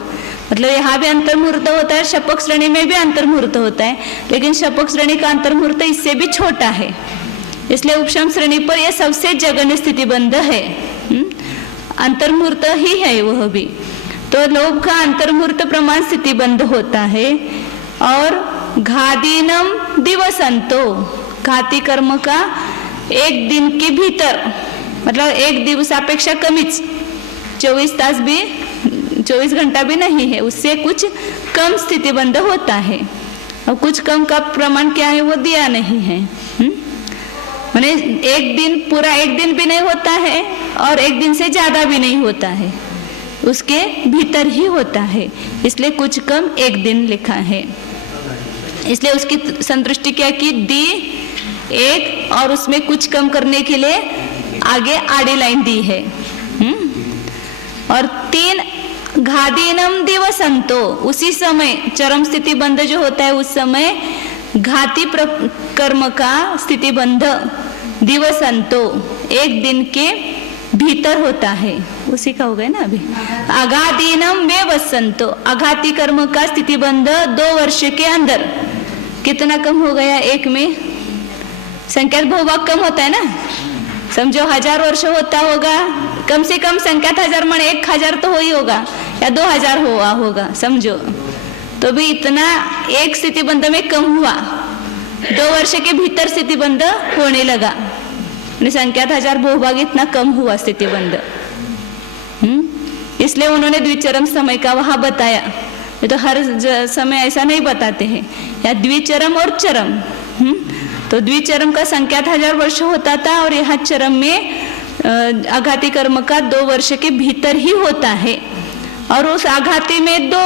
मतलब यहाँ भी अंतर्मुहूर्त होता है, शपक श्रेणी में भी अंतर्मुहूर्त होता है, लेकिन शपक श्रेणी का अंतर्मुहूर्त इससे भी छोटा है, इसलिए उपशम श्रेणी पर यह सबसे जघन्य स्थितिबंध है, अंतर्मुहूर्त ही है वह भी। तो लोभ का अंतर्मुहूर्त प्रमाण स्थितिबंध होता है। और घादीनम दिवसंतो, घाती कर्म का 1 दिन के भीतर, मतलब 1 दिवसापेक्षा कमीच, 24 तास भी 24 घंटा भी नहीं है, उससे कुछ कम स्थितिबंध होता है। और कुछ कम का प्रमाण क्या है वो दिया नहीं है। माने एक दिन पूरा एक दिन भी नहीं होता है और एक दिन से ज्यादा भी नहीं होता है, उसके भीतर ही होता है, इसलिए कुछ कम एक दिन लिखा है। इसलिए उसकी संतुष्टि क्या की, दी एक और उसमें कुछ कम करने के लिए आगे आड़ी लाइन दी है। और 3 घादीनम दिवसंतो, उसी समय चरम स्थिति बंध जो होता है उस समय घाती कर्म का स्थिति बंध दिवसंतो एक दिन के भीतर होता है, उसी का हो गया ना अभी। अघादीनम में वसंतो, आघाती कर्म का स्थिति बंध 2 वर्ष के अंदर। कितना कम हो गया, एक में संख्यात बहुभाग कम होता है ना, समझो 1000 वर्ष होता होगा, कम से कम संख्यात 1000 मन 1000 तो हो ही होगा या 2000 हुआ होगा समझो, तो भी इतना एक स्थिति बंध में कम हुआ, 2 वर्ष के भीतर स्थिति बंध होने लगा, संख्यात 1000 बहुभाग इतना कम हुआ स्थिति बंध। इसलिए उन्होंने द्विचरम समय का वहां बताया, ये तो हर समय ऐसा नहीं बताते हैं, या द्विचरम और चरम। तो द्विचरम का संख्यात 1000 वर्ष होता था और यहाँ चरम में आघाती कर्म का 2 वर्ष के भीतर ही होता है। और उस आघाती में 2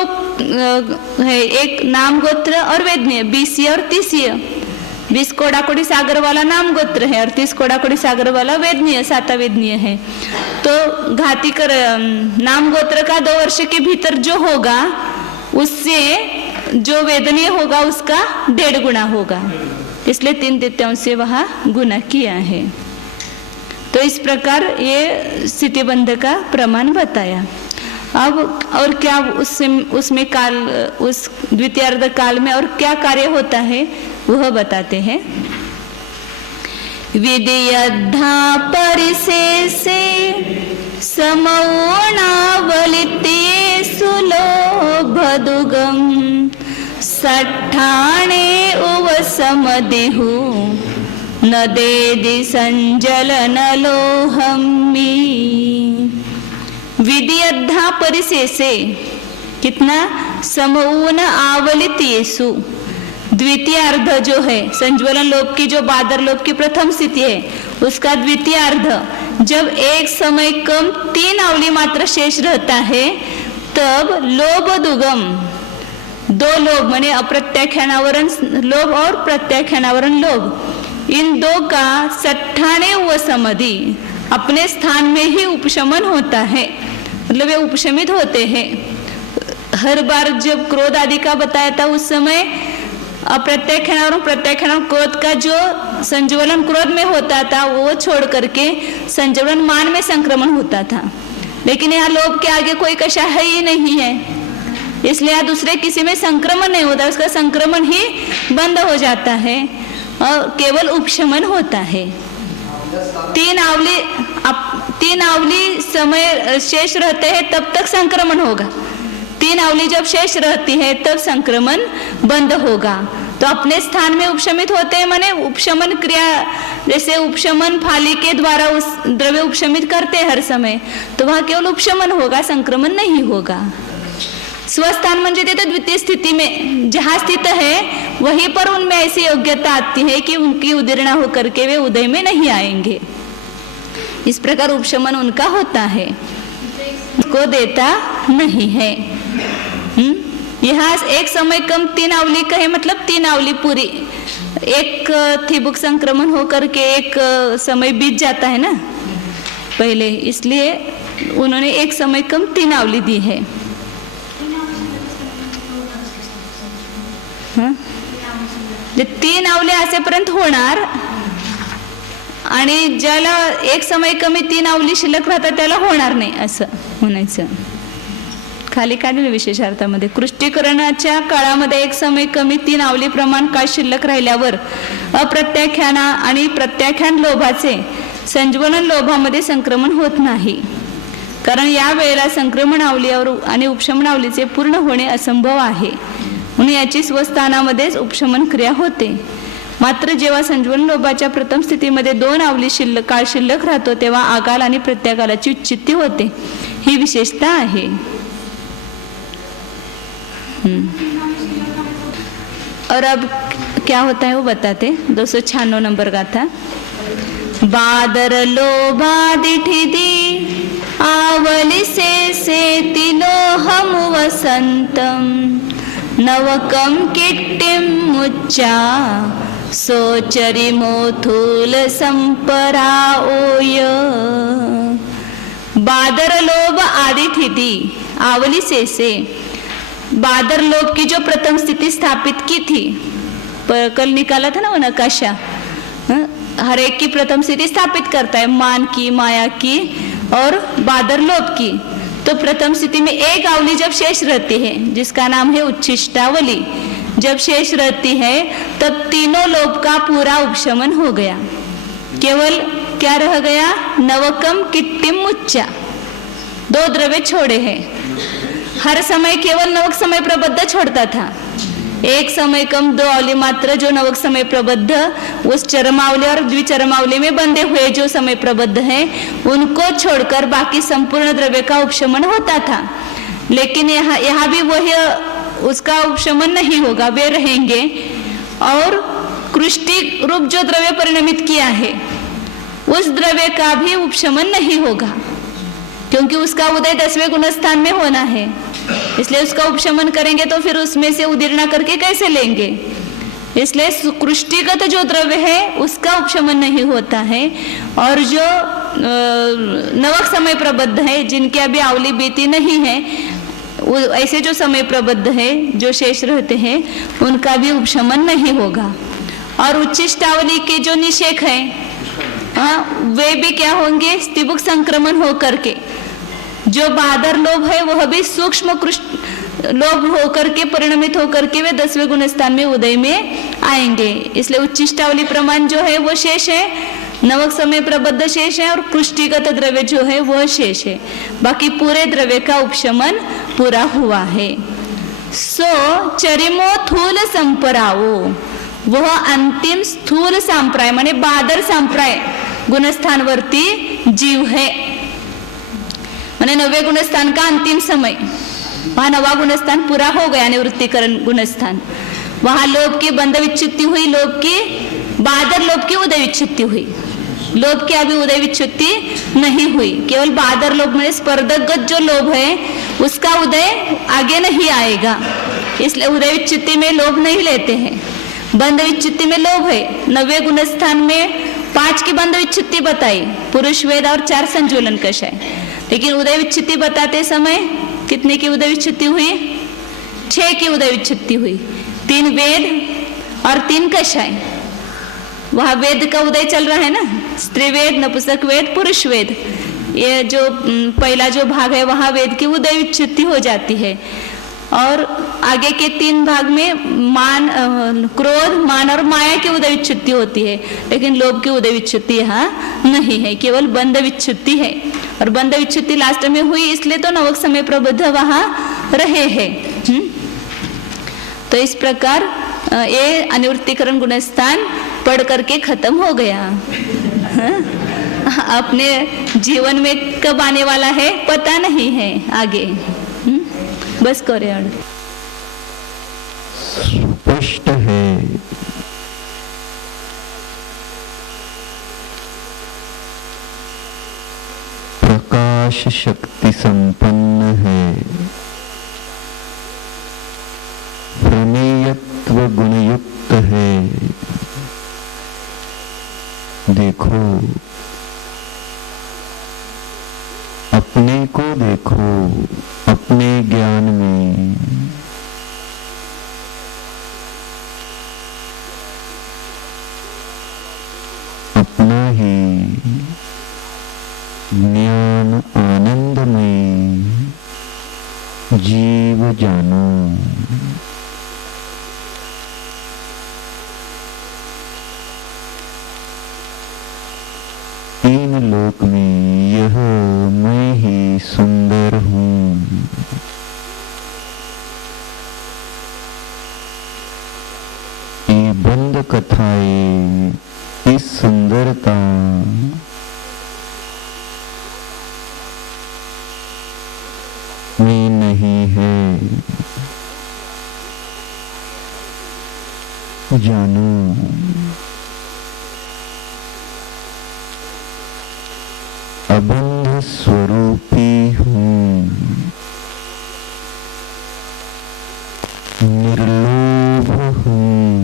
है, एक नाम गोत्र और वेदनीय, 20 और 30। 20 कोडाकोड़ी सागर वाला नाम गोत्र है और 30 कोडाकोड़ी सागर वाला वेदनीय, 7 वेदनीय है। तो घाती कर नाम गोत्र का 2 वर्ष के भीतर जो होगा उससे जो वेदनीय होगा उसका 1.5 गुना होगा, इसलिए 3/3 से वहां गुना किया है। तो इस प्रकार ये स्थितिबंध का प्रमाण बताया। अब और क्या उसमें काल, उस द्वितीयार्ध काल में और क्या कार्य होता है वह बताते हैं। विधियद्धा परिशेषे समौणावलिते सुलोभदुगम सट्ठाणे उवसमदिहु न देदि संजलन लोहम्मी। विधियद्धा परिशेषे, कितना, समऊन आवलितेषु, द्वितीय अर्ध जो है संज्वलन लोभ की, जो बादर लोभ की प्रथम स्थिति है उसका द्वितीय अर्ध, जब एक समय कम 3 आवली मात्र शेष रहता है तब लोभ दुगम, 2 लोभ माने अप्रत्याख्यानावरण लोभ और प्रत्याख्यानावरण लोभ, इन 2 का सट्ठाणे व समधि अपने स्थान में ही उपशमन होता है, मतलब वे उपशमित होते हैं। हर बार जब क्रोध आदि का बताया था उस समय अप्रत्याख्यान और प्रत्याख्यान क्रोध का जो संज्वलन क्रोध में होता था वो छोड़ करके संज्वलन मान में संक्रमण होता था, लेकिन यहाँ लोभ के आगे कोई कशा है ही नहीं है, इसलिए यहाँ दूसरे किसी में संक्रमण नहीं होता, उसका संक्रमण ही बंद हो जाता है और केवल उपशमन होता है। 3 आवली समय शेष रहते हैं तब तक संक्रमण होगा, 3 आवली जब शेष रहती है तब संक्रमण बंद होगा। तो अपने स्थान में उपशमित होते हैं, माने उपशमन क्रिया, जैसे उपशमन फाली के द्वारा उस द्रव्य उपशमित करते हैं हर समय, तो वह केवल उपशमन होगा, संक्रमण नहीं होगा। स्वस्थान म्हणजे ते तो द्वितीय स्थिति में जहाँ स्थित है वहीं पर उनमें ऐसी योग्यता आती है कि उनकी उदीर्णा होकर के वे उदय में नहीं आएंगे, इस प्रकार उपशमन उनका होता है, को देता नहीं है। यहाँ एक समय कम 3 आवली कहे मतलब 3 आवली पूरी, एक थिबुक संक्रमण होकर के एक समय बीत जाता है ना पहले, इसलिए उन्होंने एक समय कम 3 आवली दी है। जे 3 आवले असेपर्यंत होणार आणि ज्याला एक समय कमी 3 आवली शिल्लक राहतात त्याला होणार नाही असं म्हणायचं। खाली काढलेलं विशेषार्थामध्ये कृष्टीकरणाच्या काळामध्ये एक समय कमी 3 आवली प्रमाण काळ शिल्लक राहिल्यावर अप्रत्याख्यान आणि प्रत्याख्यान लोभाचे संज्वलन लोभामध्ये संक्रमण होत नाही, कारण या वेळेला संक्रमण आवलीवर आणि उपशमन आवलीचे पूर्ण होणे असंभव आहे, म्हणून याची स्वस्थानामध्येच उपशमन क्रिया होते। मात्र जेव्हा संज्वलन लोभाच्या प्रथम स्थितीमध्ये 2 आवली शिल्लक काळ शिल्लक राहतो तेव्हा आकाल आणि प्रत्याकालाची उच्चित्ती होते, ही विशेषता आहे। और अब क्या होता है वो बताते। 296 नंबर गाथा। बादर लोभादिठिदी आवली से तिलोहम वसंतम नवकम किट्टिम मुच्चा सोचरी मोथूल संपराओय। बादर लोभ आदि ठिति आवली से बादर लोभ की जो प्रथम स्थिति स्थापित की थी, कल निकाला था ना वो नकाशा, हर एक की प्रथम स्थिति स्थापित करता है, मान की, माया की और बादर लोभ की। तो प्रथम स्थिति में एक आवली जब शेष रहती है जिसका नाम है उच्छिष्टावली, जब शेष रहती है तब तीनों लोभ का पूरा उपशमन हो गया। केवल क्या रह गया? नवकम किट्टिम मुच्चा, 2 द्रव्य छोड़े हैं। हर समय केवल नवक समय प्रबद्ध छोड़ता था, एक समय कम 2 आवली मात्र जो नवक समय प्रबद्ध उस चरमावली और द्विचरमावली में बंधे हुए जो समय प्रबद्ध हैं उनको छोड़कर बाकी संपूर्ण द्रव्य का उपशमन होता था। लेकिन यहाँ भी वही उसका उपशमन नहीं होगा, वे रहेंगे और कृष्टि रूप जो द्रव्य परिणमित किया है उस द्रव्य का भी उपशमन नहीं होगा, क्योंकि उसका उदय 10वें गुणस्थान में होना है। इसलिए उसका उपशमन करेंगे तो फिर उसमें से उदीर्णा करके कैसे लेंगे? इसलिए सुकृष्टिगत जो द्रव्य है उसका उपशमन नहीं होता है। और जो नवक समय प्रबद्ध है जिनकी अभी आवली बीती नहीं है, ऐसे जो समय प्रबद्ध है जो शेष रहते हैं उनका भी उपशमन नहीं होगा। और उच्छिष्टावली के जो निषेक है वे भी क्या होंगे? स्तिबुक संक्रमण हो करके जो बादर लोभ है वह भी सूक्ष्म लोभ होकर के परिणमित होकर के वे 10वें गुणस्थान में उदय में आएंगे। इसलिए उच्छिष्टावली प्रमाण जो है वो शेष है, नवक समय प्रबद्ध शेष है और कृष्टिगत द्रव्य जो है वह शेष है। बाकी पूरे द्रव्य का उपशमन पूरा हुआ है। सो चरिमो थूल संपराओ, वह अंतिम स्थूल संप्राय माने बादर संप्राय गुणस्थानवर्ती जीव है। माने 9वें गुणस्थान का अंतिम समय, वहां 9वां गुणस्थान पूरा हो गया, निवृत्तिकरण गुणस्थान। वहां लोभ की बंध विच्छुत्ति हुई, लोभ की बादर लोभ की उदय विच्छुत्ति हुई। लोभ की अभी उदय विच्छुत्ति नहीं हुई, केवल बादर लोभ में स्पर्धगत जो लोभ है उसका उदय आगे नहीं आएगा। इसलिए उदय विच्छुत्ति में लोभ नहीं लेते हैं, बंध विच्छुत्ति में लोभ है। 9वें गुणस्थान में 5 की बंध विच्छुत्ति बताई, पुरुष वेद और 4 संज्वलन कषाय। लेकिन उदय विच्छुत्ति बताते समय कितने की उदय विच्छुत्ति हुई? 6 की उदय विच्छुत्ति हुई, 3 वेद और 3 कषाय। वहां वेद का उदय चल रहा है ना, स्त्री वेद, नपुंसक वेद, पुरुष वेद। ये जो पहला जो भाग है वहां वेद की उदय विच्छुत्ति हो जाती है। और आगे के 3 भाग में मान, क्रोध, मान और माया की उदय विच्छुत्ति होती है, लेकिन लोभ की उदय विच्छुत्ति यहाँ नहीं है, केवल बंध विच्छुत्ति है। और बंध विच्छुत्ति लास्ट में हुई इसलिए तो नवक समय प्रबद्ध वहां रहे हैं। तो इस प्रकार ये अनिवृत्तिकरण गुणस्थान पढ़ करके खत्म हो गया। अपने जीवन में कब आने वाला है पता नहीं है आगे। बस करे स्पष्ट है प्रकाश शक्ति संपन्न है, प्रमेयत्व गुणयुक्त है। देखो, अपने को देखो, अपने ज्ञान में अपना ही ज्ञान आनंद में जीव जानो। तीन लोक में यह मैं ही सुंदर हूँ। ये बंद कथाएं इस सुंदरता में नहीं है। जानो अबंध स्वरूपी हूँ, निर्लोभ हूँ,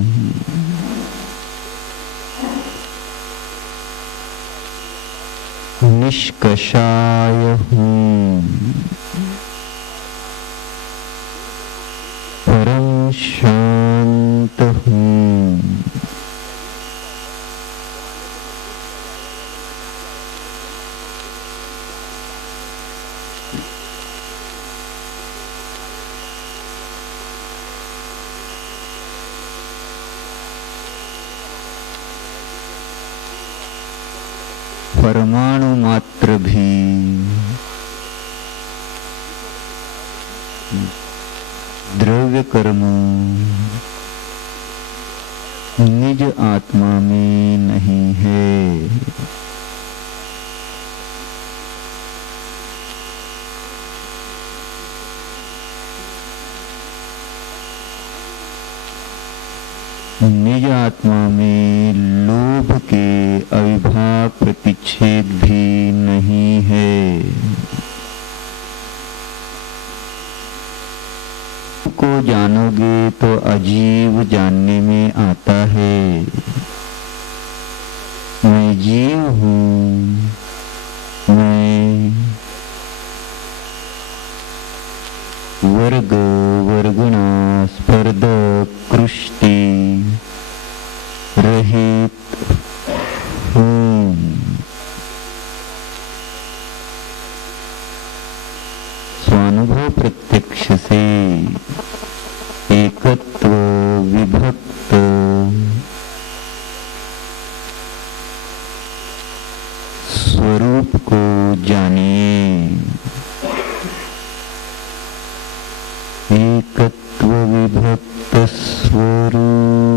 निष्कषाय हूँ, परम शांत हूँ, परमाणु मात्र भी द्रव्य कर्म निज आत्मा में नहीं है। निज आत्मा में लोभ के अविभाव प्रतिच्छेद भी नहीं है। को जानोगे तो अजीव जानने में आता है। मैं जीव हूँ, मैं वर्ग वर्गुणा स्पर्ध कृष्टि रहित हूँ। स्वानुभव प्रत्यक्ष से एकत्व विभक्त स्वरूप को जानिए। एकत्व विभक्त स्वरूप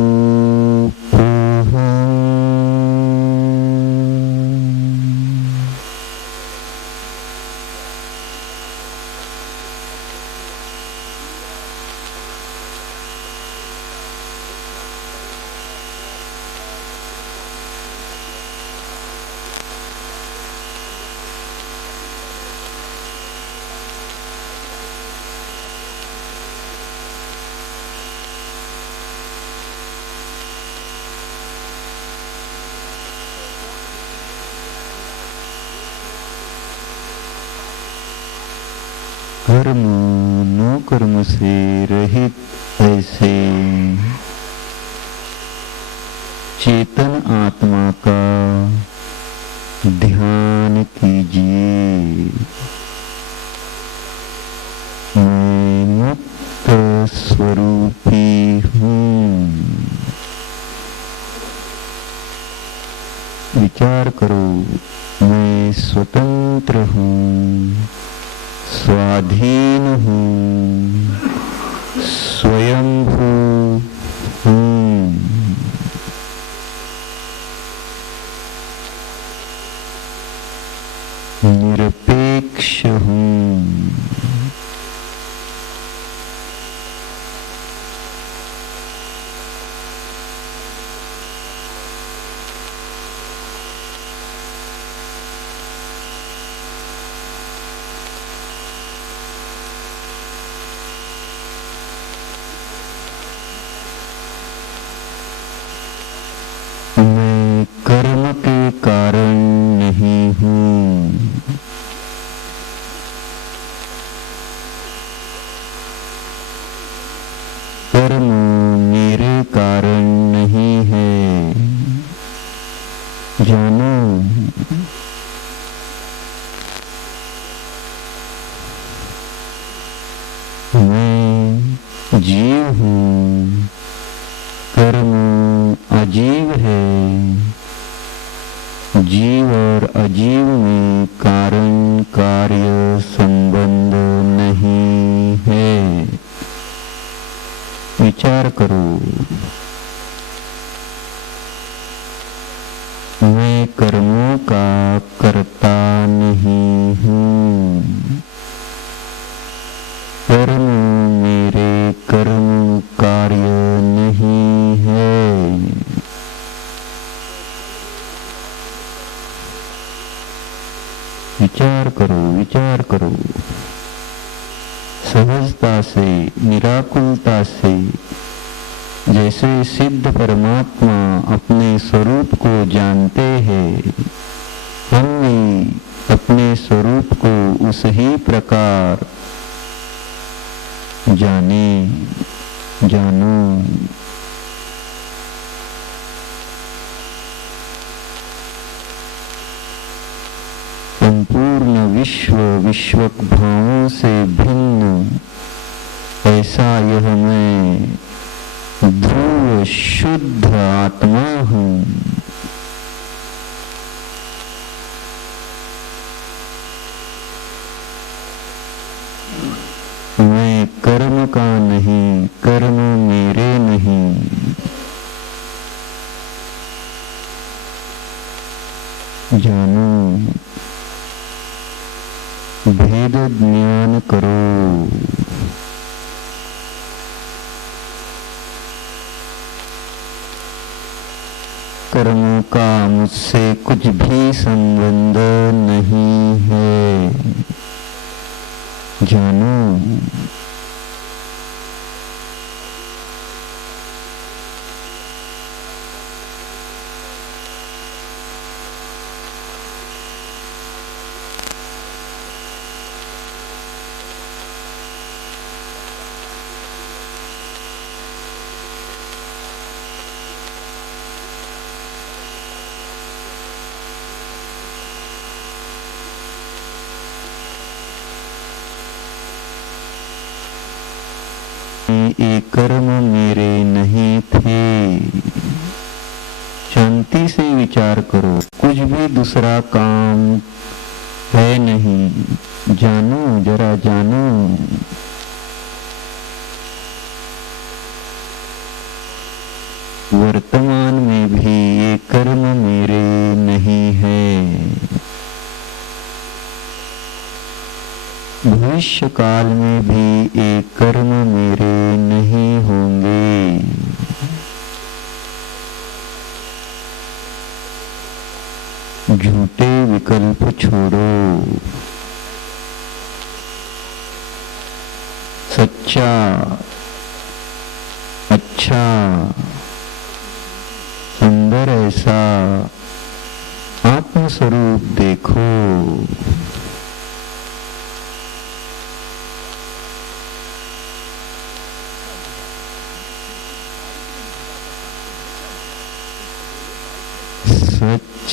कर्म नो कर्म से रहित ऐसे चेतन आत्मा का ध्यान कीजिए। मैं मुक्त स्वरूपी हूँ। विचार करो, मैं स्वतंत्र हूँ, स्वाधीन हूँ, स्वयंभू हूँ। निरपेक्ष हूँ। मैं कर्म के कारण नहीं हूँ। कर्म मेरे कारण नहीं है। जानो, मैं जीव हूँ, कर्म अजीव है। जीव और अजीव में कारण कार्य संबंध नहीं है। विचार करो, मैं कर्मों का कर्ता नहीं हूँ। कर्म मेरे कर्म कार्य नहीं है। विचार करो, विचार करो। सहजता से, निराकुलता से, जैसे सिद्ध परमात्मा अपने स्वरूप को जानते हैं, हम भी अपने स्वरूप को उस ही प्रकार जानो। संपूर्ण विश्व विश्वक भावों से भिन्न ऐसा यह मैं ध्रुव शुद्ध आत्मा हूँ। मैं कर्म का नहीं, कर्म मेरे नहीं। जानो, भेद ज्ञान करो। कर्मों का मुझसे कुछ भी संबंध नहीं है। जानो, ये कर्म मेरे नहीं थे। शांति से विचार करो, कुछ भी दूसरा काम है नहीं। जानो, जरा जानो। वर्तमान में भी ये कर्म मेरे नहीं है। भविष्य काल में भी एक कर्म मेरे नहीं होंगे। झूठे विकल्प छोड़ो। सच्चा, अच्छा, सुंदर ऐसा आत्मस्वरूप देखो।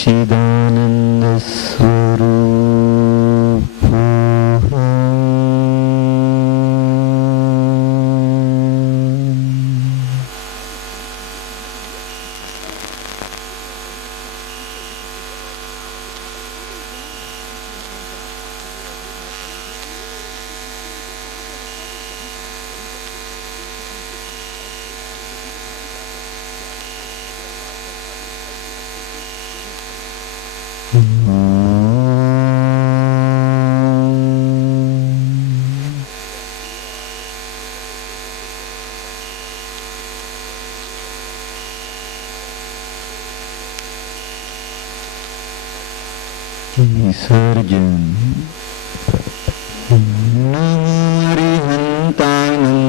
सच्चिदानंद स्वरूप विसर्जन। नमो अरिहन्ताणं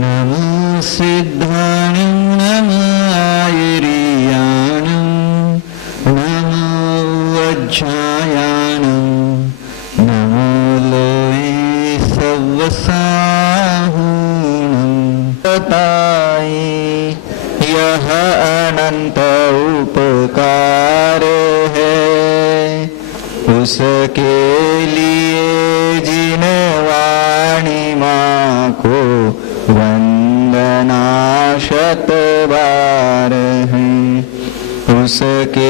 नमो सिद्धाणं नमो आयुर्याणं नमो वज्रायाणं नमो लोये सवसाहुणं तताये यह अनंत उपकार है उसके लिए जिन वाणी माँ को वंदना शत बार है उसके